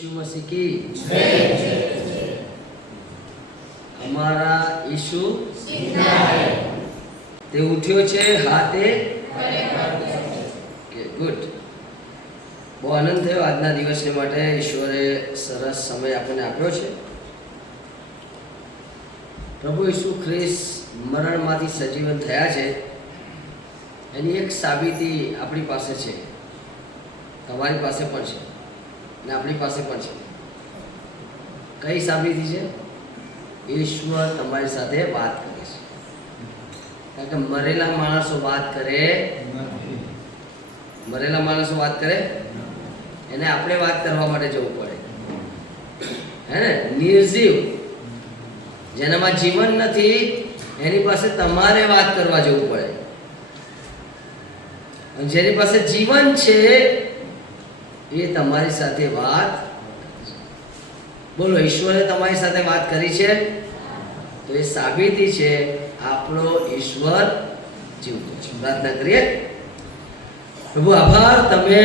यीशु मसीह की हमारा यीशु તે ઉઠ્યો છે હાથે કે ગુડ બહુ આનંદ થયો આજના દિવસને માટે ઈશ્વરે સરસ સમય આપણને આપ્યો છે પ્રભુ ઈસુ ખ્રિસ્ત મરણમાંથી સજીવન થયા છે એની એક સાબિતી આપણી પાસે છે તમારી પાસે પણ છે અને આપણી પાસે પણ છે કઈ સાબિતી છે ઈશ્વર તમારી સાથે વાત કરે છે કારણ કે મરેલા માણસો વાત કરે એને આપણે વાત કરવા માટે જવું પડે હે ને નિર્જીવ જેનામાં જીવન નથી એની પાસે તમારે વાત કરવા જવું પડે અને જેની પાસે જીવન છે એ તમારી સાથે વાત બોલો ઈશ્વરે તમારી સાથે વાત કરી છે તો એ સાબિતી છે આપણો ઈશ્વર જીવતો છે પ્રાર્થના કરીએ પ્રભુ આભાર તમે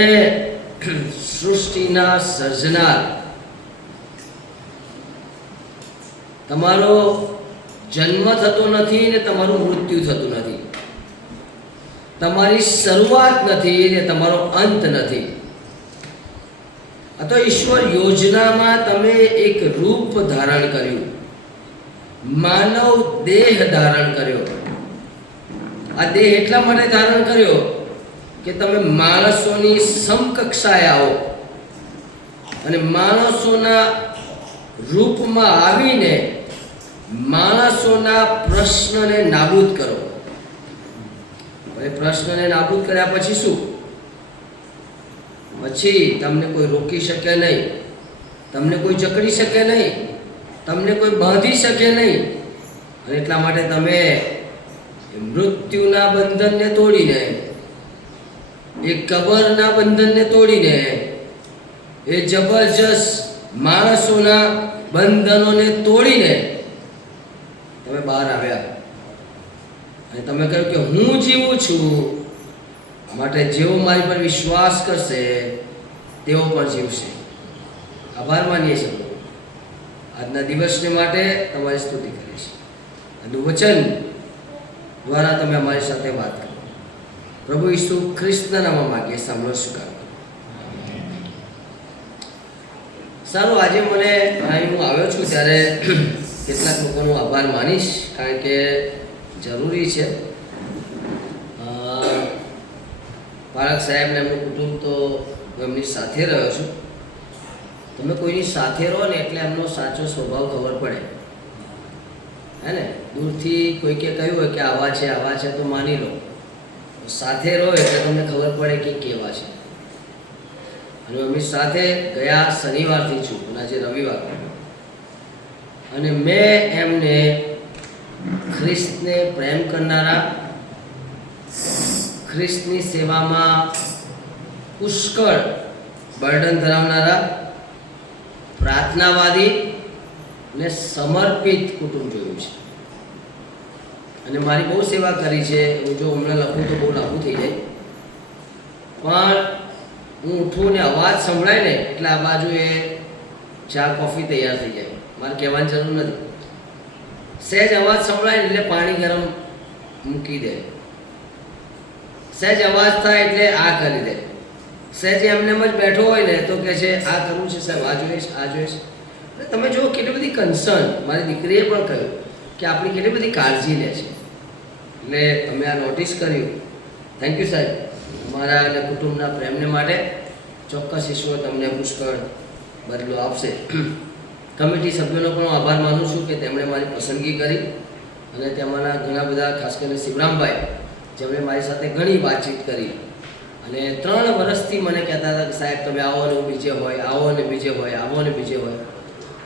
સૃષ્ટિના સર્જનાર તમારો જન્મ થતો નથી ને તમારું મૃત્યુ થતું નથી તમારી શરૂઆત નથી ને તમારો અંત નથી આ તો ઈશ્વર યોજનામાં તમે એક રૂપ ધારણ કર્યું માનવ દેહ ધારણ કર્યો આ દેહ એટલા માટે ધારણ કર્યો કે તમે માણસોની સમકક્ષાએ આવો અને માણસોના રૂપમાં આવીને માણસોના પ્રશ્નને નાબૂદ કરો હવે પ્રશ્નને નાબૂદ કર્યા પછી શું પછી તમને કોઈ રોકી શકે નહીં તમને કોઈ જકડી શકે નહીં તમને કોઈ બાંધી શકે નહીં અને એટલા માટે તમે મૃત્યુના બંધનને તોડીને એ કબરના બંધનને તોડીને એ જબરજસ્ત માણસોના બંધનોને તોડીને તમે બહાર આવ્યા અને તમે કહ્યું કે હું જીવું છું માટે જેઓ મારી પર વિશ્વાસ કરશે તેઓ પણ જીવશે આભાર માનીએ છીએ આજના દિવસને માટે તમારી સ્તુતિ કરીએ છીએ આજનું વચન દ્વારા તમે અમારી સાથે વાત કરો પ્રભુ ઈસુ ખ્રિસ્તના નામમાં માગીએ સાંભળો સ્વીકાર સારું આજે મને અહીં હું આવ્યો છું ત્યારે કેટલાક લોકોનો આભાર માનીશ કારણ કે જરૂરી છે બાળક સાહેબને એમનું કુટુંબ તો હું એમની સાથે રહ્યો છું તમે કોઈની સાથે રહો ને એટલે એમનો સાચો સ્વભાવ ખબર પડે હે ને દૂરથી કોઈકે કહ્યું હોય કે આવા છે તો માની લો સાથે રહો એટલે તમને ખબર પડે કે કેવા છે અને એમની સાથે ગયા શનિવારથી છું અને આજે રવિવાર અને મેં એમને ખ્રિસ્તને પ્રેમ કરનારા ખ્રિસ્તની સેવામાં પુષ્કળ બર્ડન ધરાવનારા પ્રાર્થનાવાદી ને સમર્પિત કુટુંબ જોયું છે અને મારી બહુ સેવા કરી છે હું જો હમણાં લખું તો બહુ લાંબુ થઈ જાય પણ હું ઉઠું ને અવાજ સંભળાય ને એટલે આ બાજુ એ ચા કોફી તૈયાર થઈ જાય મારે કહેવાની જરૂર નથી સહેજ અવાજ સંભળાય ને એટલે પાણી ગરમ મૂકી દે સહેજ અવાજ થાય એટલે આ કરી દે સહેજ એમને જ બેઠો હોય ને તો કહે છે આ કરવું છે સાહેબ આ જોઈશ એટલે તમે જુઓ કેટલી બધી કન્સર્ન મારી દીકરીએ પણ કહ્યું કે આપણી કેટલી બધી કાળજી લે છે એટલે અમે આ નોટિસ કર્યું થેન્ક યુ સાહેબ અમારા અને કુટુંબના પ્રેમને માટે ચોક્કસ ઈશ્વર તમને પુષ્કળ બદલો આપશે કમિટી સભ્યોનો પણ આભાર માનું છું કે તેમણે મારી પસંદગી કરી અને તેમાંના ઘણા બધા ખાસ કરીને શિવરામભાઈ જેમણે મારી સાથે ઘણી વાતચીત કરી અને 3 વર્ષથી મને કહેતા હતા કે સાહેબ તમે આવો ને બીજે હોય આવો ને બીજે હોય આવો ને બીજે હોય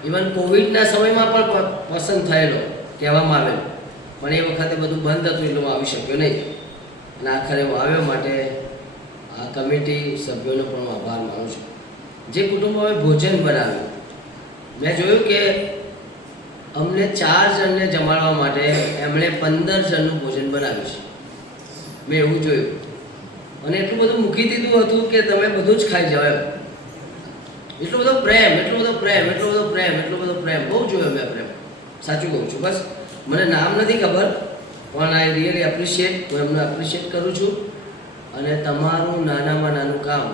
ઇવન કોવિડના સમયમાં પણ પસંદ થયેલો કહેવામાં આવેલો પણ એ વખતે બધું બંધ હતું એટલે હું આવી શક્યો નહીં અને આખરે હું આવ્યો માટે આ કમિટી સભ્યોનો પણ હું આભાર માનું છું જે કુટુંબોએ ભોજન બનાવ્યું મેં જોયું કે અમને 4 જણને જમાડવા માટે એમણે 15 જણનું ભોજન બનાવ્યું છે મેં એવું જોયું અને એટલું બધું મૂકી દીધું હતું કે તમે બધું જ ખાઈ જાવ એમ એટલો બધો પ્રેમ, એટલો બધો પ્રેમ, એટલો બધો પ્રેમ, એટલો બધો પ્રેમ, બહુ જોયો મેં પ્રેમ. સાચું કહું છું. બસ મને નામ નથી ખબર, પણ આઈ રિયલી એપ્રિશિએટ, હું એમને એપ્રિશિએટ કરું છું. અને તમારું નાનામાં નાનું કામ,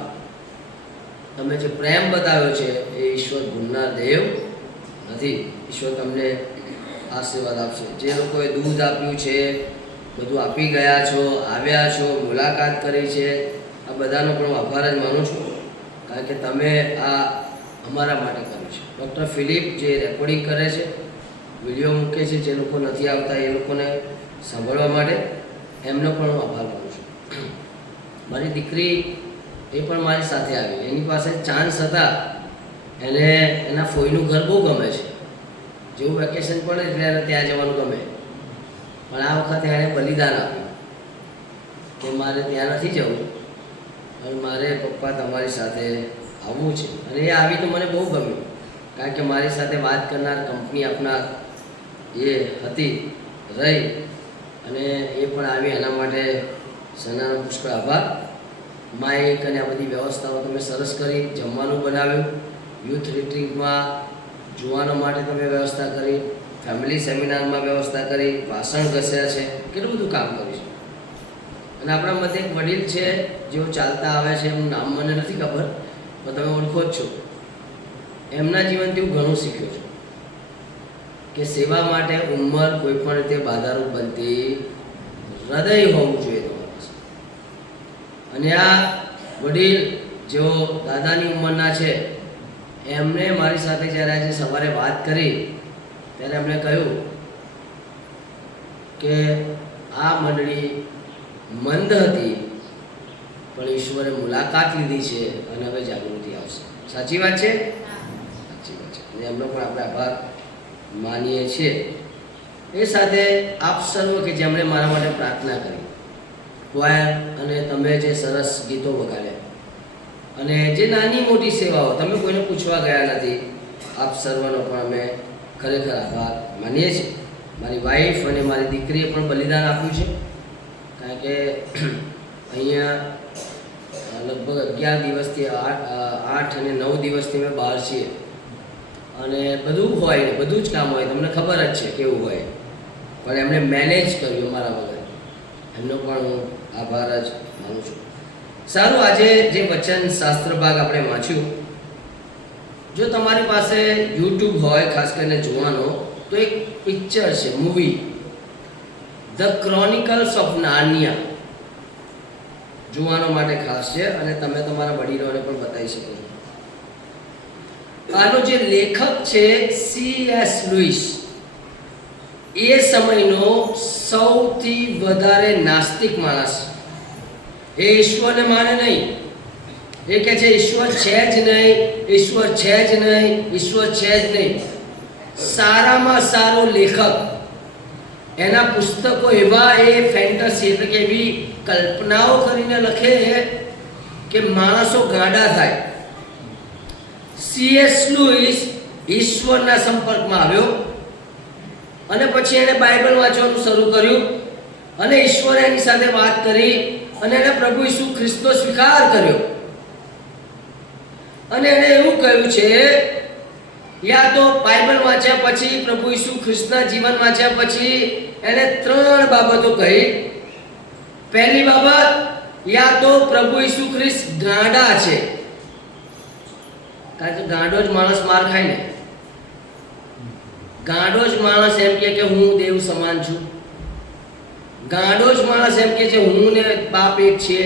તમે જે પ્રેમ બતાવ્યો છે એ ઈશ્વર ભૂલનાર દેવ નથી. ઈશ્વર તમને આશીર્વાદ આપશે. જે લોકોએ દૂધ આપ્યું છે, બધું આપી ગયા છો, આવ્યા છો, મુલાકાત કરી છે, આ બધાનો પણ હું આભાર જ માનું છું. કારણ કે તમે આ અમારા માટે કર્યું છે. ડૉક્ટર ફિલિપ જે રેકોર્ડિંગ કરે છે, વિડીયો મૂકે છે, જે લોકો નથી આવતા એ લોકોને સાંભળવા માટે, એમનો પણ હું આભાર માનું છું. મારી દીકરી એ પણ મારી સાથે આવી. એની પાસે ચાન્સ હતા, એને એના ફોઈનું ઘર બહુ ગમે છે. જેવું વેકેશન પડે એટલે એને ત્યાં જવાનું ગમે. પણ આ વખતે એણે બલિદાન આપ્યું કે મારે ત્યાં નથી જવું અને મારે પપ્પા તમારી સાથે આવવું છે. અને એ આવી તો મને બહુ ગમ્યું, કારણ કે મારી સાથે વાત કરનાર, કંપની આપનાર એ હતી રહી, અને એ પણ આવી. એના માટે સનાનો પુષ્કળ આભાર. માઇક અને આ બધી વ્યવસ્થાઓ તમે સરસ કરી. જમવાનું બનાવ્યું, યુથ રિટ્રીટમાં જોવાનો માટે તમે વ્યવસ્થા કરી, ફેમિલી સેમિનારમાં વ્યવસ્થા કરી, ભાષણ ઘસ્યા છે, કેટલું બધું કામ કર્યું છે. અને આપણા મધ્ય એક વડીલ છે જેઓ ચાલતા આવે છે, એનું નામ મને નથી ખબર, પણ તમે ઓળખો જ છો. એમના જીવનથી હું ઘણું શીખ્યો છું કે સેવા માટે ઉંમર કોઈ પણ રીતે બાધારૂપ બનતી, હૃદય હોવું જોઈએ તમારી પાસે. અને આ વડીલ જેઓ દાદાની ઉંમરના છે, એમણે મારી સાથે જ્યારે આજે સવારે વાત કરી ત્યારે એમણે કહ્યું કે આ મંડળી મંદ હતી, પણ ઈશ્વરે મુલાકાત લીધી છે અને હવે જાગૃતિ આવશે. સાચી વાત છે? સાચી વાત છે. અને એમનો પણ આપણે આભાર માનીએ છીએ. એ સાથે આપ સર્વ કે જેમણે મારા માટે પ્રાર્થના કરી, ક્વાયર, અને તમે જે સરસ ગીતો વગાડ્યા, અને જે નાની મોટી સેવાઓ, તમે કોઈને પૂછવા ગયા નથી, આપ સર્વનો પણ અમે ખરેખર આભાર માનીએ છીએ. મારી વાઈફ અને મારી દીકરીએ પણ બલિદાન આપ્યું છે, કારણ કે અહીંયા લગભગ 11 દિવસથી 8 અને 9 દિવસથી અમે બહાર છીએ, અને બધું હોય ને બધું જ કામ હોય, તમને ખબર જ છે કેવું હોય, પણ એમણે મેનેજ કર્યું મારા વગર. એમનો પણ હું આભાર જ માનું છું. સારું, આજે જે વચન શાસ્ત્ર ભાગ આપણે વાંચ્યું, જો તમારી પાસે યુટ્યુબ હોય ખાસ કરીને જોવાનો, તો એક પિક્ચર છે, મૂવી ધ ક્રોનિકલ્સ ઓફ નાર્નિયા, જોવાનો માટે ખાસ છે, અને તમે તમારા વડીલોને પણ બતાવી શકો છો. આનો જે લેખક છે C.S. લુઈસ, એ સમયનો સૌથી વધારે નાસ્તિક માણસ. એ ઈશ્વરને માને નહીં. એ કહે છે ઈશ્વર છે જ નહીં, ઈશ્વર છે જ નહીં, ઈશ્વર છે જ નહીં. સારામાં સારો લેખક. એના પુસ્તકો એવા, એ ફેન્ટસી એટલે કે એવી કલ્પનાઓ કરીને લખે કે માણસો ગાંડા થાય. C.S. લુઈસ ઈશ્વરના સંપર્કમાં આવ્યો, અને પછી એણે બાઇબલ વાંચવાનું શરૂ કર્યું, અને ઈશ્વરે એની સાથે વાત કરી, અને એણે પ્રભુ ઈસુ ખ્રિસ્તનો સ્વીકાર કર્યો. અને એણે એવું કહ્યું છે, યા તો બાઇબલ વાંચ્યા પછી, પ્રભુ ઈસુ ખ્રિસ્તના જીવન વાંચ્યા પછી એણે 3 બાબતો કહી. પહેલી બાબત, યા તો પ્રભુ ઈસુ ખ્રિસ્ત ગાંડા છે, કારણ કે ગાંડો જ માણસ માર ખાય ને. ગાંડો જ માણસ એમ કે હું દેવ સમાન છું. ગાંડો જ માણસ એમ કે છે હું ને બાપ એક છીએ.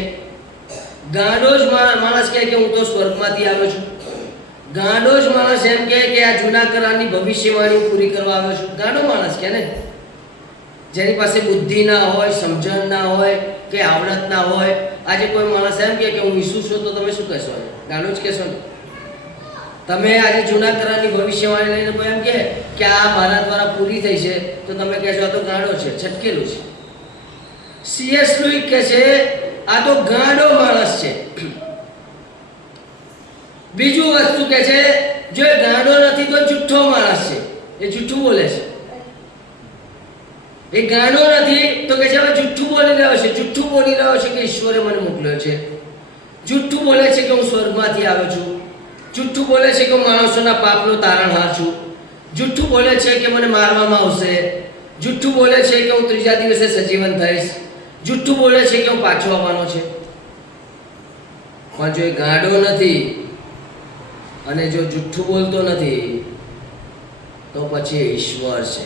ગાંડો જ માણસ કહે કે હું તો સ્વર્ગમાંથી આવ્યો છું. ગાંડો જ માણસ એમ કે આ જૂના કરારની ભવિષ્યવાણી પૂરી કરવા આવ્યો છું. ગાંડો માણસ કે ને, જેની પાસે બુદ્ધિ ના હોય, સમજણ ના હોય, કે આવડત ના હોય. આજે કોઈ માણસ એમ કે હું ઈસુ છું, તો તમે શું કહેશો? ગાંડો જ કહેશો ને. તમે આજે જૂના કરારની ભવિષ્યવાણી લઈને કોઈ એમ કે આ મારા દ્વારા પૂરી થઈ છે, તો તમે કહેશો આ તો ગાંડો છે, છટકેલું છે. C.S. લુઈસ કહે છે આ તો ગાંડો માણસ છે. બીજું વસ્તુ કહે છે, જો એ ગાંડો નથી તો જુઠ્ઠો માણસ છે, એ જુઠ્ઠું બોલે છે. એ ગાંડો નથી તો કે છે હવે જુઠ્ઠું બોલી રહ્યો છે, જુઠ્ઠું બોલી રહ્યો છે કે ઈશ્વરે મને મોકલ્યો છે, જુઠ્ઠું બોલે છે કે હું સ્વર્ગમાંથી આવ્યો છું, જુઠ્ઠું બોલે છે કે હું માણસોના પાપનો તારણહાર છું, જુઠ્ઠું બોલે છે કે મને મારવામાં આવશે, જુઠ્ઠું બોલે છે કે હું ત્રીજા દિવસે સજીવન થઈશ, જુઠ્ઠું બોલે છે કે હું પાછો આવવાનો છે. પણ જો એ ગાંડો નથી અને જો જુઠ્ઠું બોલતો નથી તો પછી એ ઈશ્વર છે.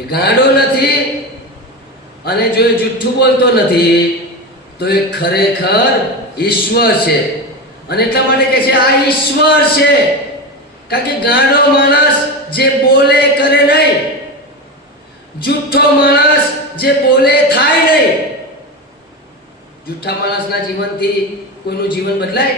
એ ગાંડો નથી અને જો એ જુઠ્ઠું બોલતો નથી તો એ ખરેખર ઈશ્વર છે. અને એટલા માટે કહે છે આ ઈશ્વર છે. કારણ કે ગાંડો માણસ જે બોલે કરે નહીં, જુઠ્ઠો માણસ જે બોલે થાય નહીં. જુઠ્ઠા માણસના જીવનથી કોઈનું જીવન બદલાય?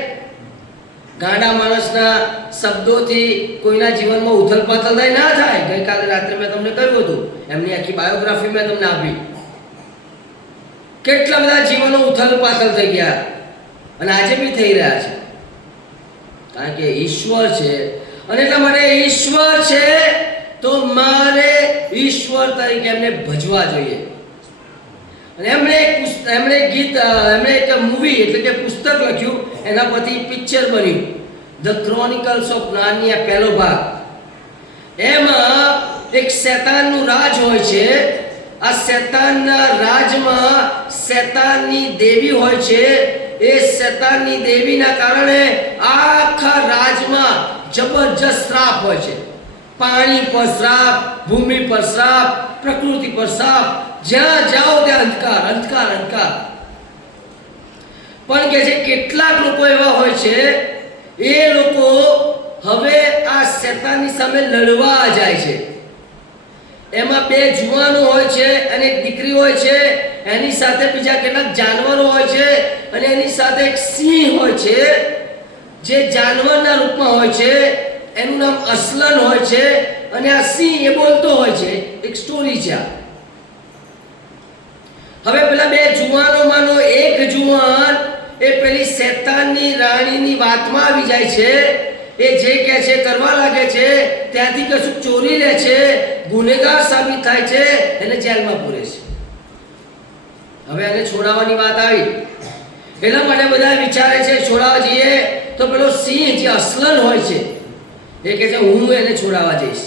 ગાંડા માણસના શબ્દોથી કોઈના જીવનમાં ઉથલપાથલ થાય ના થાય? ગઈકાલે રાત્રે મેં તમને કહ્યું હતું, એમની આખી બાયોગ્રાફી મેં તમને આપી. કેટલા બધા જીવનો ઉથલપાથલ થઈ ગયા અને આજે બી થઈ રહ્યા છે. કારણ કે ઈશ્વર છે. અને એટલા માટે ઈશ્વર છે તો મારે ઈશ્વર તરીકે એમને ભજવા જોઈએ. અને એમણે એક મૂવી એટલે કે પુસ્તક લખ્યું, એના પરથી પિક્ચર બન્યું, ધ ક્રોનિકલ્સ ઓફ નાર્નિયા પહેલો ભાગ. એમાં એક શેતાનનું રાજ હોય છે. આ શેતાનના રાજમાં શેતાનની દેવી હોય છે. એ શેતાનની દેવીના કારણે આખા રાજમાં જબરજસ્ત શ્રાપ હોય છે. પાણી પર શ્રાપ, ભૂમિ પર શ્રાપ, પ્રકૃતિ પર શ્રાપ, જ્યાં જાઓ ત્યાં અંધકાર અંધકાર અંધકાર. પણ કે છે કેટલાક લોકો એવા હોય છે, એ લોકો હવે આ શેતાનની સામે લડવા જાય છે. એમાં બે જુવાનો હોય છે અને એક દીકરી હોય છે, એની સાથે બીજા કેટલાક જાનવરો હોય છે અને એની સાથે એક સિંહ હોય છે જે જાનવરના રૂપમાં હોય છે. એનું નામ અસલન હોય છે અને આ સિંહ એ બોલતો હોય છે. એક સ્ટોરી છે આ. હવે પેલા બે જુવાનોમાંનો એક જુવાન એ પેલી શેતાનની રાણીની વાતમાં આવી જાય છે. એ જે કહે છે કરવા લાગે છે, ત્યાંથી કશું ચોરી લે છે, ગુનેગાર સાબિત થાય છે, એને જેલમાં પૂરે છે. હવે એને છોડાવવાની વાત આવી. એટલા માટે બધા વિચારે છે છોડાવવા જઈએ તો પેલો સિંહ જે અસલન હોય છે એ કહે છે હું એને છોડાવવા જઈશ.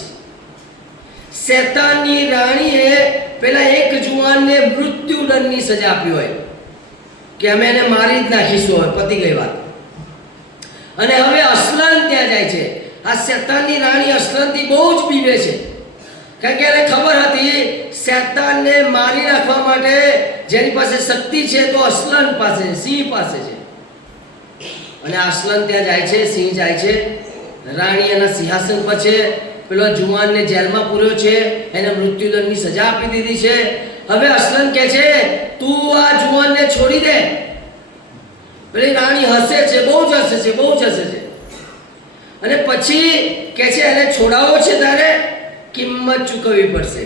શેતાનની રાણીએ પેલા એક જુવાનને મૃત્યુદંડની સજા આપી હોય કે અમે એને મારી જ નાખીશું, હવે પતી ગઈ વાત. અને હવે અસલન ત્યાં જાય છે. આ શેતાનની રાણી અસલનથી બહુ જ બીવે છે. કારણ કે એને ખબર હતી શેતાનને મારી નાખવા માટે જેની પાસે શક્તિ છે તો અસલન પાસે, સિંહ પાસે છે. અને અસલન ત્યાં જાય છે, સિંહ જાય છે. રાણી એના સિંહાસન પર છે. પેલો જુવાનને જેલમાં પૂર્યો છે, એને મૃત્યુદંડની સજા આપી દીધી છે. હવે અસલન કહે છે તું આ જુવાનને છોડી દે. પેલી રાણી હસે છે, બહુ જ હસે છે, બહુ જ હસે છે. અને પછી કહે છે એને છોડાવો છે તારે કિંમત ચૂકવવી પડશે.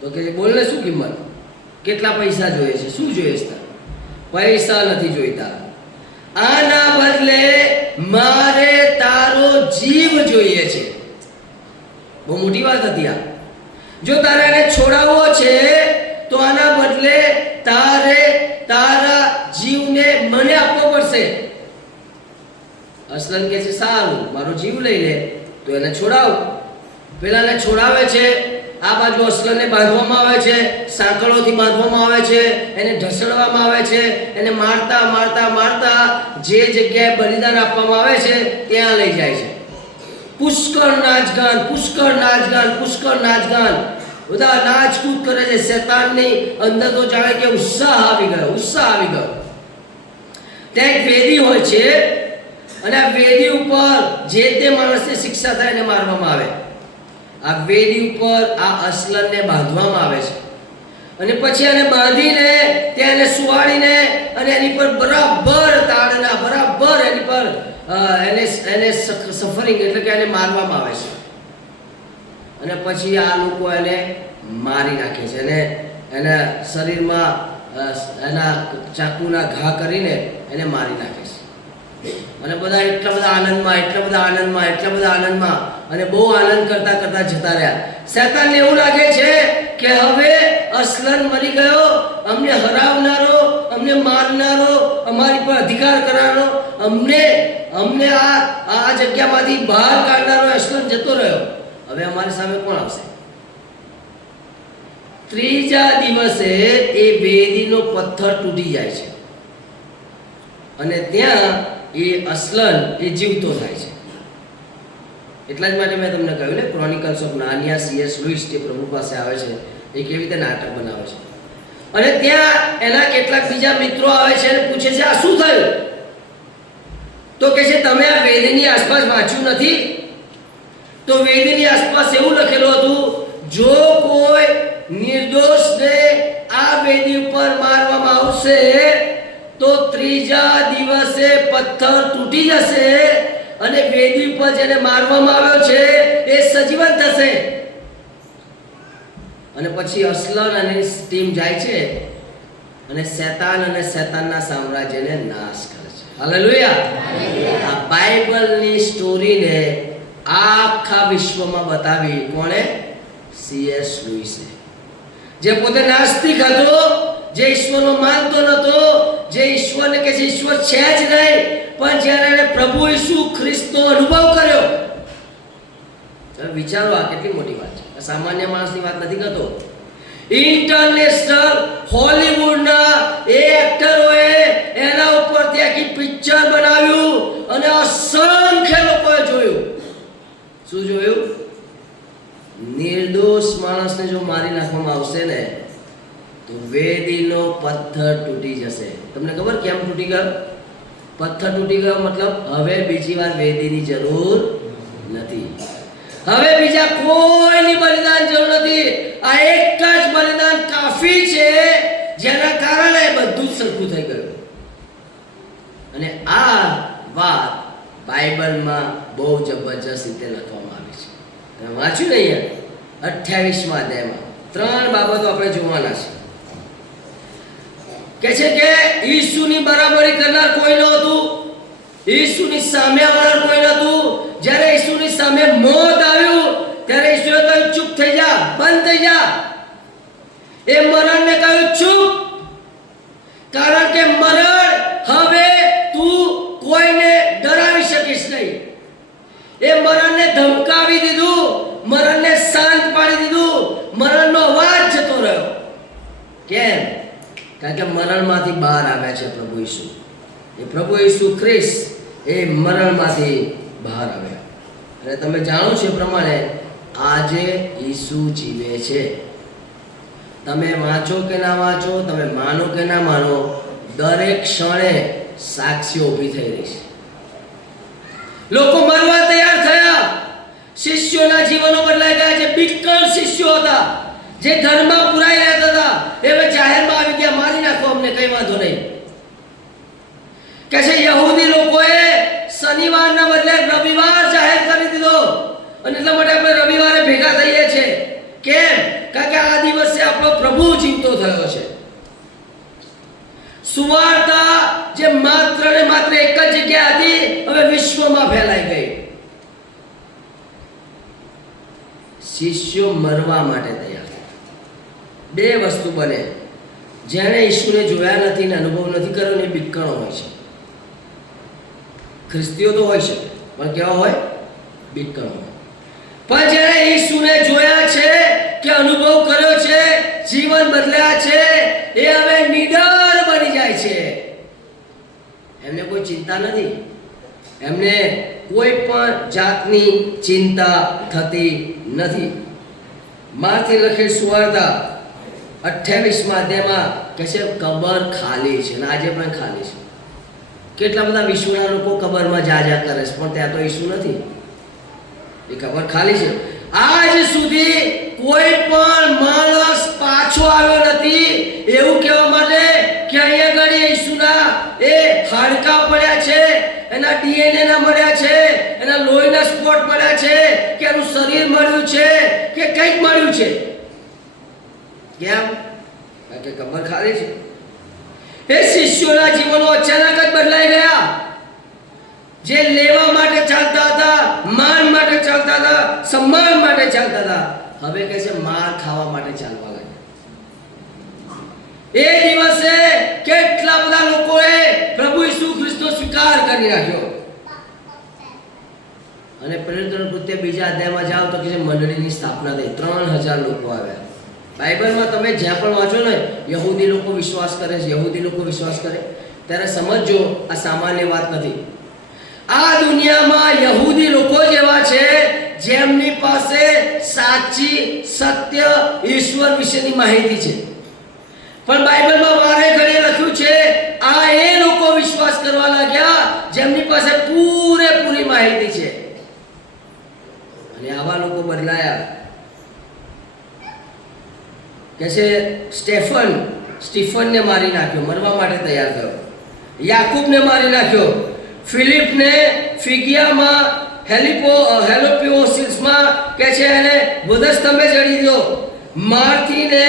તો કે બોલ ને શું કિંમત, કેટલા પૈસા જોઈએ છે, શું જોઈએ છે? પૈસા નથી જોઈતા, આના બદલે મારે તારો જીવ જોઈએ છે. બહુ મોટી વાત હતી આ. જો તારે એને છોડાવવો છે તો આના બદલે તારે તારા જીવને મને આપવો પડશે. અસલન કહે છે સારું, મારો જીવ લઈ લે. તો એને છોડાવ. પેલાને છોડાવે છે. આ બાજુ અસલનને બાંધવામાં આવે છે, સાંકળોથી બાંધવામાં આવે છે, એને ઢસડવામાં આવે છે, એને મારતા મારતા મારતા જે જગ્યાએ બલિદાન આપવામાં આવે છે ત્યાં લઈ જાય છે. પુષ્કળ નાચગાન, પુષ્કળ નાચગાન, પુષ્કળ નાચગાન, બધા નાચકૂદ કરે છે. શેતાનની અંદર તો જાણે કે ઉત્સાહ આવી ગયો, ઉત્સાહ આવી ગયો. ત્યાં એક વેદી હોય છે અને આ વેદી ઉપર જે તે માણસને શિક્ષા થાય એને મારવામાં આવે. આ વેદી ઉપર આ અસલનને બાંધવામાં આવે છે અને પછી એને બાંધીને ત્યાં એને સુવાડીને અને એની પર બરાબર તાળના બરાબર એની પર એને સફરિંગ એટલે કે એને મારવામાં આવે છે. અને પછી આ લોકો એને મારી નાખે છે અને એના શરીરમાં એના ચાકુના ઘા કરીને એને મારી નાખે છે. અને બધા એટલા બધા આનંદમાં, એટલા બધા આનંદમાં, એટલા બધા આનંદમાં અને બહુ આનંદ કરતા કરતા જતા રહ્યા. શેતાનને એવું લાગે છે કે હવે અસલન મરી ગયો, અમને હરાવનારો, અમને મારનારો, અમારી પર અધિકાર કરનારો, અમને અમને આ જગ્યામાંથી બહાર કાઢનારો અસલન જતો રહ્યો. હવે અમારી સામે કોણ આવશે? ત્રીજા દિવસે એ વેદીનો પથ્થર તૂટી જાય છે અને ત્યાં એ અસલન એ જીવતો થાય છે. એટલા જ માટે મેં તમને કહ્યું ને, ક્રોનિકલ્સ ઓફ નાર્નિયા, C.S. લુઈસ જે પ્રભુ પાસે આવે છે એ કેવી રીતે નાટક બનાવે છે. અને ત્યાં એના કેટલાક બીજા મિત્રો આવે છે અને પૂછે છે આ શું થયું? તો કહે છે તમે આ વેદીની આસપાસ વાંચ્યું નથી? તો વેદીની આસપાસ એવું લખેલું હતું, જો કોઈ નિર્દોષને આ વેદી ઉપર મારવામાં આવશે તો ત્રીજા દિવસે પથ્થર તૂટી જશે અને વેદી ઉપર જેને મારવામાં આવ્યો છે એ સજીવન થશે. અને પછી અસલન અને ટીમ જાય છે અને શેતાન અને શેતાનના સામ્રાજ્યને નાશ કરે છે. હાલેલુયા! આ બાઇબલની સ્ટોરીને આખા વિશ્વમાં બતાવી કોણે? C.S. લુઈસે, જે પોતે નાસ્તિક હતો, જે ઈશ્વરનો માનતો નહોતો, જે ઈશ્વરને કહે છે ઈશ્વર છે જ નહીં, પણ જ્યારે એણે પ્રભુ ઈસુ ખ્રિસ્તનો અનુભવ કર્યો. વિચારો, આ કેટલી મોટી વાત છે. આ સામાન્ય માણસની વાત નથી કરતો. ઇન્ટરનેશનલ હોલીવુડના એ એક્ટરોએ એના ઉપરથી આખી પિક્ચર બનાવ્યું અને અસંખ્ય લોકોએ જોયું. શું જોયું? નિર્દોષ માણસને જો મારી નાખવામાં આવશે ને તો વેદીનો પથ્થર તૂટી જશે. તમને ખબર કેમ તૂટી ગયો? પથ્થર તૂટી ગયો મતલબ હવે બીજી વાર વેદીની જરૂર નથી. હવે બીજા કોઈની બલિદાન જરૂર નથી. આ એક જ બલિદાન કાફી છે, જેના કારણે બધું જ સરખું થઈ ગયું. અને આ વાત બાઇબલમાં બહુ જબરજસ્ત રીતે લખવામાં આવી છે. તમે વાંચ્યું ને અહીંયા 28મા અધ્યાયમાં 3 બાબતો આપણે જોવાના છે. કે છે કે ઈસુની બરાબરી કરનાર કોઈ નહોતું, ઈસુની સામે આવનાર કોઈ નહોતું. જ્યારે ઈસુની સામે મોત આવ્યું ત્યારે ઈસુએ કહ્યું ચૂપ થઈ જા, બંધ થઈ જા. એ મરણને કહ્યું ચૂપ, કારણ કે મરણ હવે તું કોઈને ડરાવી શકીશ નહીં. એ મરણને ધમકાવી દીધું, મરણને શાંત પાડી દીધું, મરણનો અવાજ જતો રહ્યો. કેમ? કારણ કે મરણમાંથી બહાર આવ્યા છે પ્રભુ ઈસુ. એ પ્રભુ ઈસુ ખ્રિસ્ત એ મરણમાંથી બહાર આવ્યા. અને તમે જાણો છો એ પ્રમાણે આજે ઈસુ જીવે છે. તમે વાંચો કે ના વાંચો, તમે માનો કે ના માનો, દરેક ક્ષણે સાક્ષીઓ ઊભી થઈ રહી છે. લોકો મરવા તૈયાર થયા. શિષ્યોના જીવનો બદલાઈ ગયા. જે બિકળ શિષ્યો હતા, જે ઘરમાં પુરાઈ રહેતા હતા, એ હવે જાહેરમાં આવી ગયા, મારી નાખો અમને, કઈ વાંધો નહીં. કે છે યહૂદી લોકોએ શનિવારના બદલે રવિવાર જાહેર કરી દીધો અને એટલા માટે આપણે રવિવારે ભેગા થઈએ છીએ. કેમ? કારણ કે આ દિવસે આપણો પ્રભુ જીવતો થયો છે. સુવાર્તા જે માત્ર ને માત્ર એક જ જગ્યાએ હતી, હવે વિશ્વમાં ફેલાઈ ગઈ. શિષ્યો મરવા માટે તૈયાર થયા. બે વસ્તુ બને. જેણે ઈસુને જોયા નથી ને અનુભવ નથી કર્યો ને એ બિકણો હોય છે. ખ્રિસ્તીઓ તો હોય શકે, પણ કેવા હોય? બિકણો હોય. પણ જેણે ઈસુને જોયા છે કે અનુભવ કર્યો છે, જીવન બદલ્યા છે, એ હવે નિડર બની જાય છે. એમને કોઈ ચિંતા નથી. એમને કોઈ પણ જાતની ચિંતા થતી નથી. માર્થે લખેલ સુવાર્તા 28મા અધ્યાયમાં કહે છે કબર ખાલી છે, અને આજે પણ ખાલી છે. કેટલા બધા વિશ્વના લોકો કબરમાં જા કરે છે, પણ ત્યાં તો ઈસુ નથી. એ કબર ખાલી છે. આજ સુધી કોઈ પણ માણસ પાછો આવ્યો નથી એવું કહેવા માટે કે અહીંયા આગળ ઈસુના એ હાડકાં પડ્યા છે, એના DNA ના મળ્યા છે, એના લોહીના સ્પોટ મળ્યા છે, કે એનું શરીર મળ્યું છે, કે કંઈક મળ્યું છે. કેમ? કારણ કે કબર ખાલી છે. એ શિષ્યોના જીવનો અચાનક જ બદલાઈ ગયા. જે લેવા માટે ચાલતા હતા, માન માટે ચાલતા હતા, સન્માન માટે ચાલતા હતા, હવે કહે છે માર ખાવા માટે ચાલવા લાગ્યા. એ દિવસે કેટલા બધા લોકોએ પ્રભુ ઈસુ ખ્રિસ્તનો સ્વીકાર કરી નાખ્યો. અને પ્રેરિતોના કૃત્ય બીજા અધ્યાયમાં જાઓ તો કે મંડળીની સ્થાપના થઈ, 3000 લોકો આવ્યા. બાઇબલમાં તમે જ્યાં પણ વાંચો ને યહૂદી લોકો વિશ્વાસ કરે છે, યહૂદી લોકો વિશ્વાસ કરે, ત્યારે સમજજો આ સામાન્ય વાત નથી. આ દુનિયામાં યહૂદી લોકો જ એવા છે જેમની પાસે સાચી સત્ય ઈશ્વર વિશેની માહિતી છે. પણ બાઇબલમાં વારે ઘડીએ લખ્યું છે આ એ લોકો વિશ્વાસ કરવા લાગ્યા જેમની પાસે પૂરેપૂરી માહિતી છે. અને આવા લોકો બદલાયા. કે છે સ્ટીફનને મારી નાખ્યો, મરવા માટે તૈયાર થયો. યાકૂબને મારી નાખ્યો. ફિલિપને ફિગિયામાં હેલોપિયોસિસમાં કે છે એને વધસ્તંભે ચડી દીધો. માર્થીને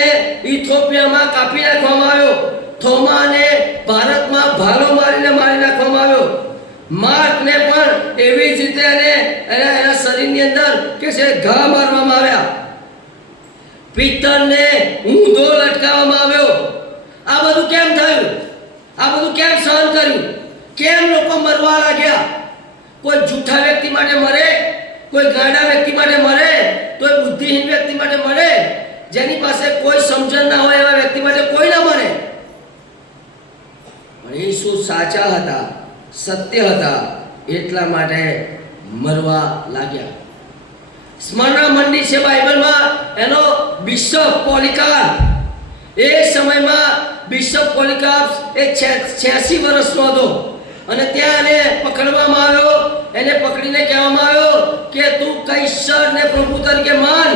ઇથોપિયામાં કાપી નાખવામાં આવ્યો. થોમાને ભારતમાં ભાલો મારીને મારી નાખવામાં આવ્યો. માર્કને પણ એવી જ રીતે એના શરીરની અંદર કે છે ઘા મારવામાં આવ્યા. પિત્તરને ઊંધો લટકાવવામાં આવ્યો. આ બધું કેમ થયું? આ બધું કેમ સહન કર્યું? કેમ લોકો મરવા લાગ્યા? કોઈ જૂઠા વ્યક્તિ માટે મરે, કોઈ ગાંડા વ્યક્તિ માટે મરે, કોઈ બુદ્ધિહીન વ્યક્તિ માટે મરે, જેની પાસે કોઈ સમજણ ના હોય એવા વ્યક્તિ માટે કોઈ ના મરે. પણ ઈસુ સાચા હતા, સત્ય હતા, એટલા માટે મરવા લાગ્યા. સ્મરણા મંડી છે બાઇબલમાં એનો બિશપ પોલિકાર્પ. એ સમયમાં બિશપ પોલિકાર્પ એ 86 વર્ષનો હતો અને ત્યાં એને પકડવામાં આવ્યો. એને પકડીને કહેવામાં આવ્યો કે તું કૈસરને પ્રભુ તરીકે માન,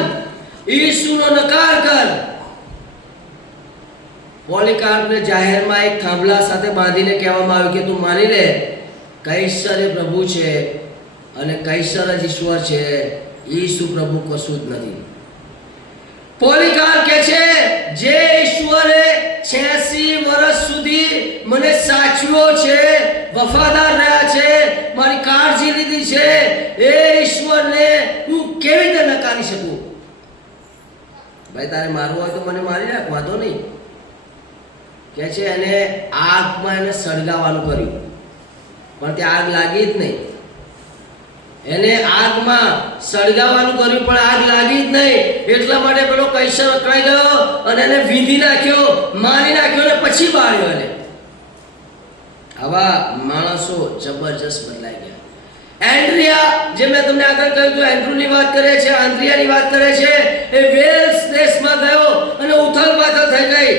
ઈસુનો નકાર કર. પોલિકાર્પને જાહેરમાં એક થાંભલા સાથે બાંધીને કહેવામાં આવ્યું કે તું માની લે કૈસર એ પ્રભુ છે અને કૈસર જ ઈશ્વર છે, ઈસુ પ્રભુ કશું જ નથી. પોલિકાર્પ કહે છે જે ઈશ્વરે 86 વર્ષ સુધી મને સાચવ્યો છે, વફાદાર રહ્યા છે, મારી કાળજી લીધી છે, એ ઈશ્વરને હું કેવી રીતે નકારી શકું? ભાઈ તારે મારવું હોય તો મને મારી નાખ, વાંધો નહીં. કે છે એને આગમાં એને સળગાવવાનું કર્યું પણ ત્યાં આગ લાગી જ નહીં. એને આગમાં સળગાવવાનું કર્યું પણ આગ લાગી જ નહીં. એટલા માટે પેલો કૈસર અકળાઈ ગયો અને એને વીંધી નાખ્યો, મારી નાખ્યો અને પછી બાળ્યો. એને આવા માણસો જબરજસ્ત બદલાઈ ગયા. એન્ડ્રિયા, જે મેં તમને આગળ કહ્યું હતું, એન્ડ્રુની વાત કરે છે, આંદ્રિયાની વાત કરે છે, એ વેલ્સ દેશમાં ગયો અને ઉથલ-પાથલ થઈ ગઈ.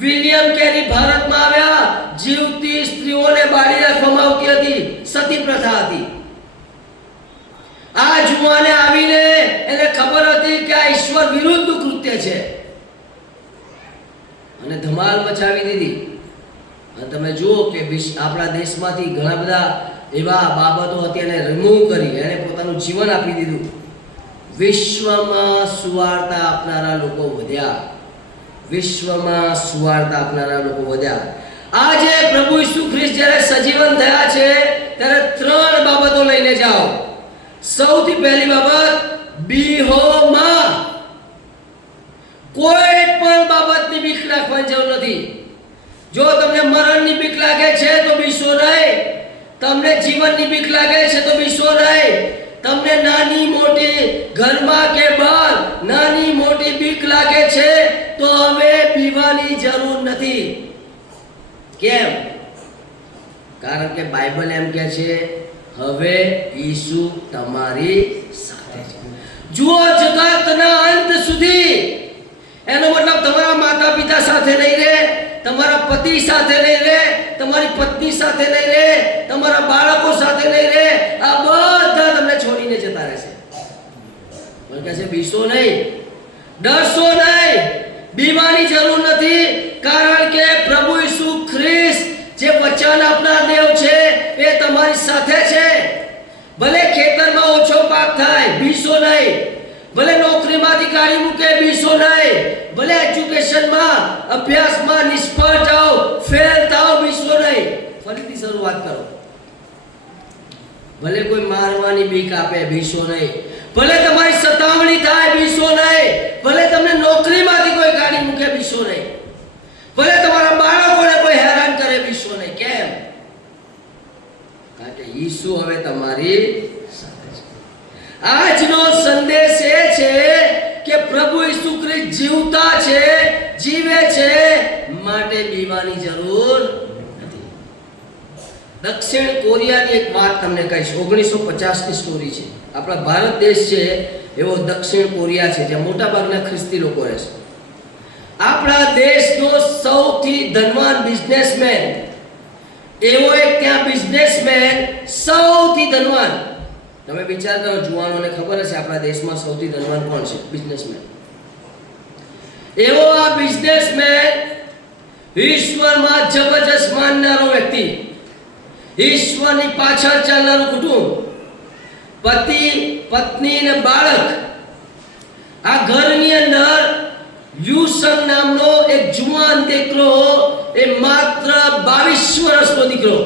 વિલિયમ કેરી ભારતમાં આવ્યા. જીવતી સ્ત્રીઓને બાળી રાખવામાં આવતી હતી, સતી પ્રથા હતી. આ જુવાને આવીને એને ખબર હતી કે આ ઈશ્વર વિરુદ્ધ કૃત્ય છે અને ધમાલ મચાવી દીધી. અને તમે જુઓ કે આપણા દેશમાંથી ઘણા બધા એવા બાબતો હતી એને રિમૂવ કરી, એને પોતાનું જીવન આપી દીધું. વિશ્વમાં સુવાર્તા આપનારા લોકો વધ્યા. વિશ્વમાં સુવાર્તા આપનારા લોકો વધ્યા. આજે પ્રભુ ઈસુ ખ્રિસ્ત જ્યારે સજીવન થયા છે ત્યારે 3 બાબતો લઈને જાઓ. સૌથી પહેલી બાબત, બીહોમાં. કોઈ પણ બાબતની બીક રાખવાની જરૂર નથી. જો તમને મરણની બીક લાગે છે તો બીસો નહીં. તમને જીવનની બીક લાગે છે તો બીસો નહીં. તમને નાની મોટી ઘરમાં કે બહાર નાની મોટી બીક લાગે છે તો હવે બીવાની જરૂર નથી. કેમ? કારણ કે બાઇબલ એમ કહે છે હવે ઈસુ તમારી સાથે છે. જુઓ જગતના અંત સુધી. એનો મતલબ તમારા માતા પિતા સાથે નહીં રહે, તમારા પતિ સાથે નહીં રહે, તમારી પત્ની સાથે નહીં રહે, તમારા બાળકો સાથે નહીં રહે. આ બધા તમને છોડીને જતા રહેશે. પણ કહે છે બીસો નહીં, ડરશો નહીં, બીવાની જરૂર નથી. કારણ કે પ્રભુ ઈસુ ખ્રિસ્ત જે વચન આપનાર દેવ છે એ તમારી સાથે છે. ભલે ખેતરમાં ઓછો પાક થાય, બીસો નહીં. ભલે નોકરીમાંથી કાઢી મૂકે, બીસો નહીં. ભલે એજ્યુકેશનમાં અભ્યાસમાં નિષ્ફળ જાઓ, ફેલ થાઓ, બીસો નહીં. ફરીથી શરૂઆત કરો. ભલે કોઈ મારવાની બીક આપે, બીસો નહીં. ભલે તમારી સતાવણી થાય, બીસો નહીં. ભલે તમને નોકરીમાંથી કોઈ કાઢી મૂકે, બીસો નહીં. ભલે તમારા બાળકોને કોઈ હેરાન કરે, બીસો નહીં. કેમ? ઈસુ હવે તમારી સાથે છે. આજનો સંદેશ એ છે કે પ્રભુ ઈસુ ખ્રિસ્ત જીવતા છે, જીવે છે, માટે બીવાની જરૂર નથી. દક્ષિણ કોરિયાની એક વાત તમને કહીશ. 1950 ની સ્ટોરી છે. આપણા ભારત દેશ છે એવો દક્ષિણ કોરિયા છે, જ્યાં મોટા ભાગના ખ્રિસ્તી લોકો રહે છે. આપણા દેશનો સૌથી ધનવાન બિઝનેસમેન, એવો એક ત્યાં બિઝનેસમેન, સૌથી ધનવાન. તમે વિચાર કરો, જુવાનોને ખબર હશે આપણા દેશમાં સૌથી ધનવાન કોણ છે? બિઝનેસમેન. એવો આ બિઝનેસમેન, ઈશ્વરમાં જબરજસ્ત માનનારો વ્યક્તિ, ઈશ્વરની પાછળ ચાલનારું કુટુંબ, પતિ, પત્ની ને બાળક. આ ઘરની અંદર યુસંગ નામનો એક જુવાન દીકરો, એ માત્ર 22 વર્ષનો દીકરો,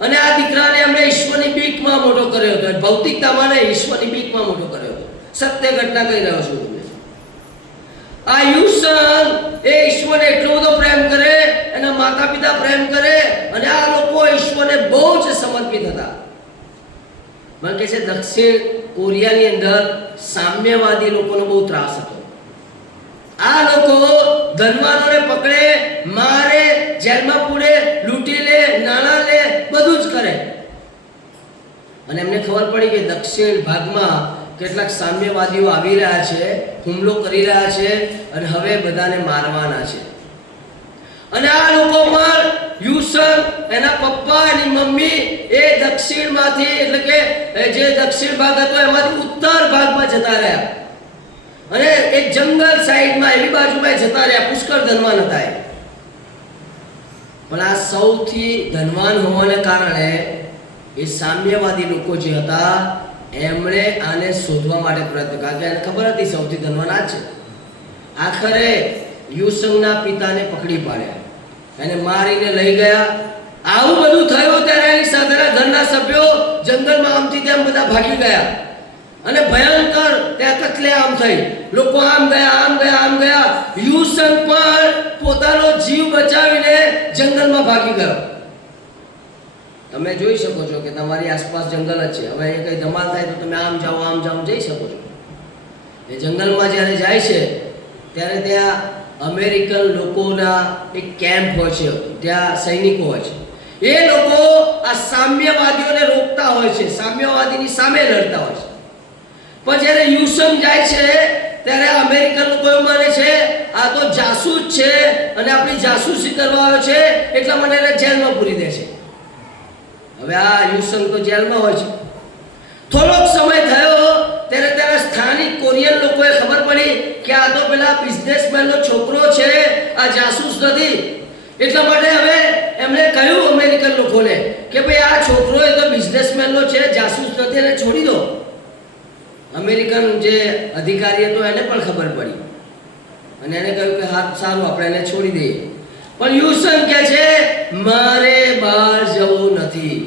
અને આ દીકરાને એમણે ઈશ્વરની બીકમાં મોટો કર્યો હતો. ભૌતિકતામાં નહીં, ઈશ્વરની બીકમાં મોટો કર્યો હતો. સત્ય ઘટના કહી રહ્યો છું તમને. આ યુસંગ એ ઈશ્વરને એટલો બધો પ્રેમ કરે, એના માતા પિતા પ્રેમ કરે, અને આ લોકો ઈશ્વરને બહુ જ સમર્પિત હતા. મને કહે છે દક્ષિણ કોરિયાની અંદર સામ્યવાદી લોકોનો બહુ ત્રાસ હતો. આ લોકો ધનવાનોને પકડે, મારે, જેલમાં પૂરે, લૂંટી લે, નાણાં લે, બધું જ કરે. અને એમને ખબર પડી કે દક્ષિણ ભાગમાં કેટલાક સામ્યવાદીઓ આવી રહ્યા છે, હુમલો કરી રહ્યા છે, અને હવે બધાને મારવાના છે. અને આ લોકો પણ યુસંગ, એના પપ્પા, એની મમ્મી એ દક્ષિણમાંથી, એટલે કે જે દક્ષિણ ભાગ હતો એમાંથી ઉત્તર ભાગમાં જતા રહ્યા, અને એક જંગલ સાઈડમાં એવી બાજુમાં જતા રહ્યા. પુષ્કળ ધનવાન હતા એ. પણ આ સૌથી ધનવાન હોવાને કારણે એ સામ્યવાદી લોકો જે હતા એમણે આને શોધવા માટે પ્રયત્ન કર્યો, કારણ કે એને ખબર હતી સૌથી ધનવાન આ છે. આખરે યુસંગના પિતાને પકડી પાડ્યા, એને મારીને લઈ ગયા. આવું બધું થયું ત્યારે એની સાથેના ઘરના સભ્યો જંગલમાં આમથી તેમ બધા ભાગી ગયા, અને ભયંકર ત્યાં કત્લેઆમ થઈ. લોકો આમ ગયા, આમ ગયા, આમ ગયા. યુસંગ પણ પોતાનો જીવ બચાવીને જંગલમાં ભાગી ગયો. તમે જોઈ શકો છો કે તમારી આસપાસ જંગલ જ છે. હવે એ કંઈ ધમાલ થાય તો તમે આમ જાઓ જઈ શકો છો. એ જંગલમાં જ્યારે જાય છે ત્યારે ત્યાં અમેરિકન લોકોના એક કેમ્પ હોય છે, ત્યાં સૈનિકો હોય છે. એ લોકો આ સામ્યવાદીઓને રોકતા હોય છે, સામ્યવાદીની સામે લડતા હોય છે. પણ જ્યારે યુસંગ જાય છે ત્યારે અમેરિકન લોકો એવું માને છે આ તો જાસૂસ છે, અને આપણી જાસૂસી કરવા આવ્યો છે, એટલા માટે એને જેલમાં પૂરી દે છે. હવે આ યુસંગ તો જેલમાં હોય છે. થોડોક સમય થયો ત્યારે ત્યાં સ્થાનિક કોરિયન લોકોએ ખબર પડી કે આ તો પેલા બિઝનેસમેનનો છોકરો છે, આ જાસૂસ નથી. એટલા માટે હવે એમણે કહ્યું અમેરિકન લોકોને કે ભાઈ આ છોકરો એ તો બિઝનેસમેનનો છે, જાસૂસ નથી, એને છોડી દો. અમેરિકન જે અધિકારી હતો એને પણ ખબર પડી, અને એને કહ્યું કે હા સારું, આપણે એને છોડી દઈએ. પણ યુસંગ કહે છે મારે બહાર જવું નથી,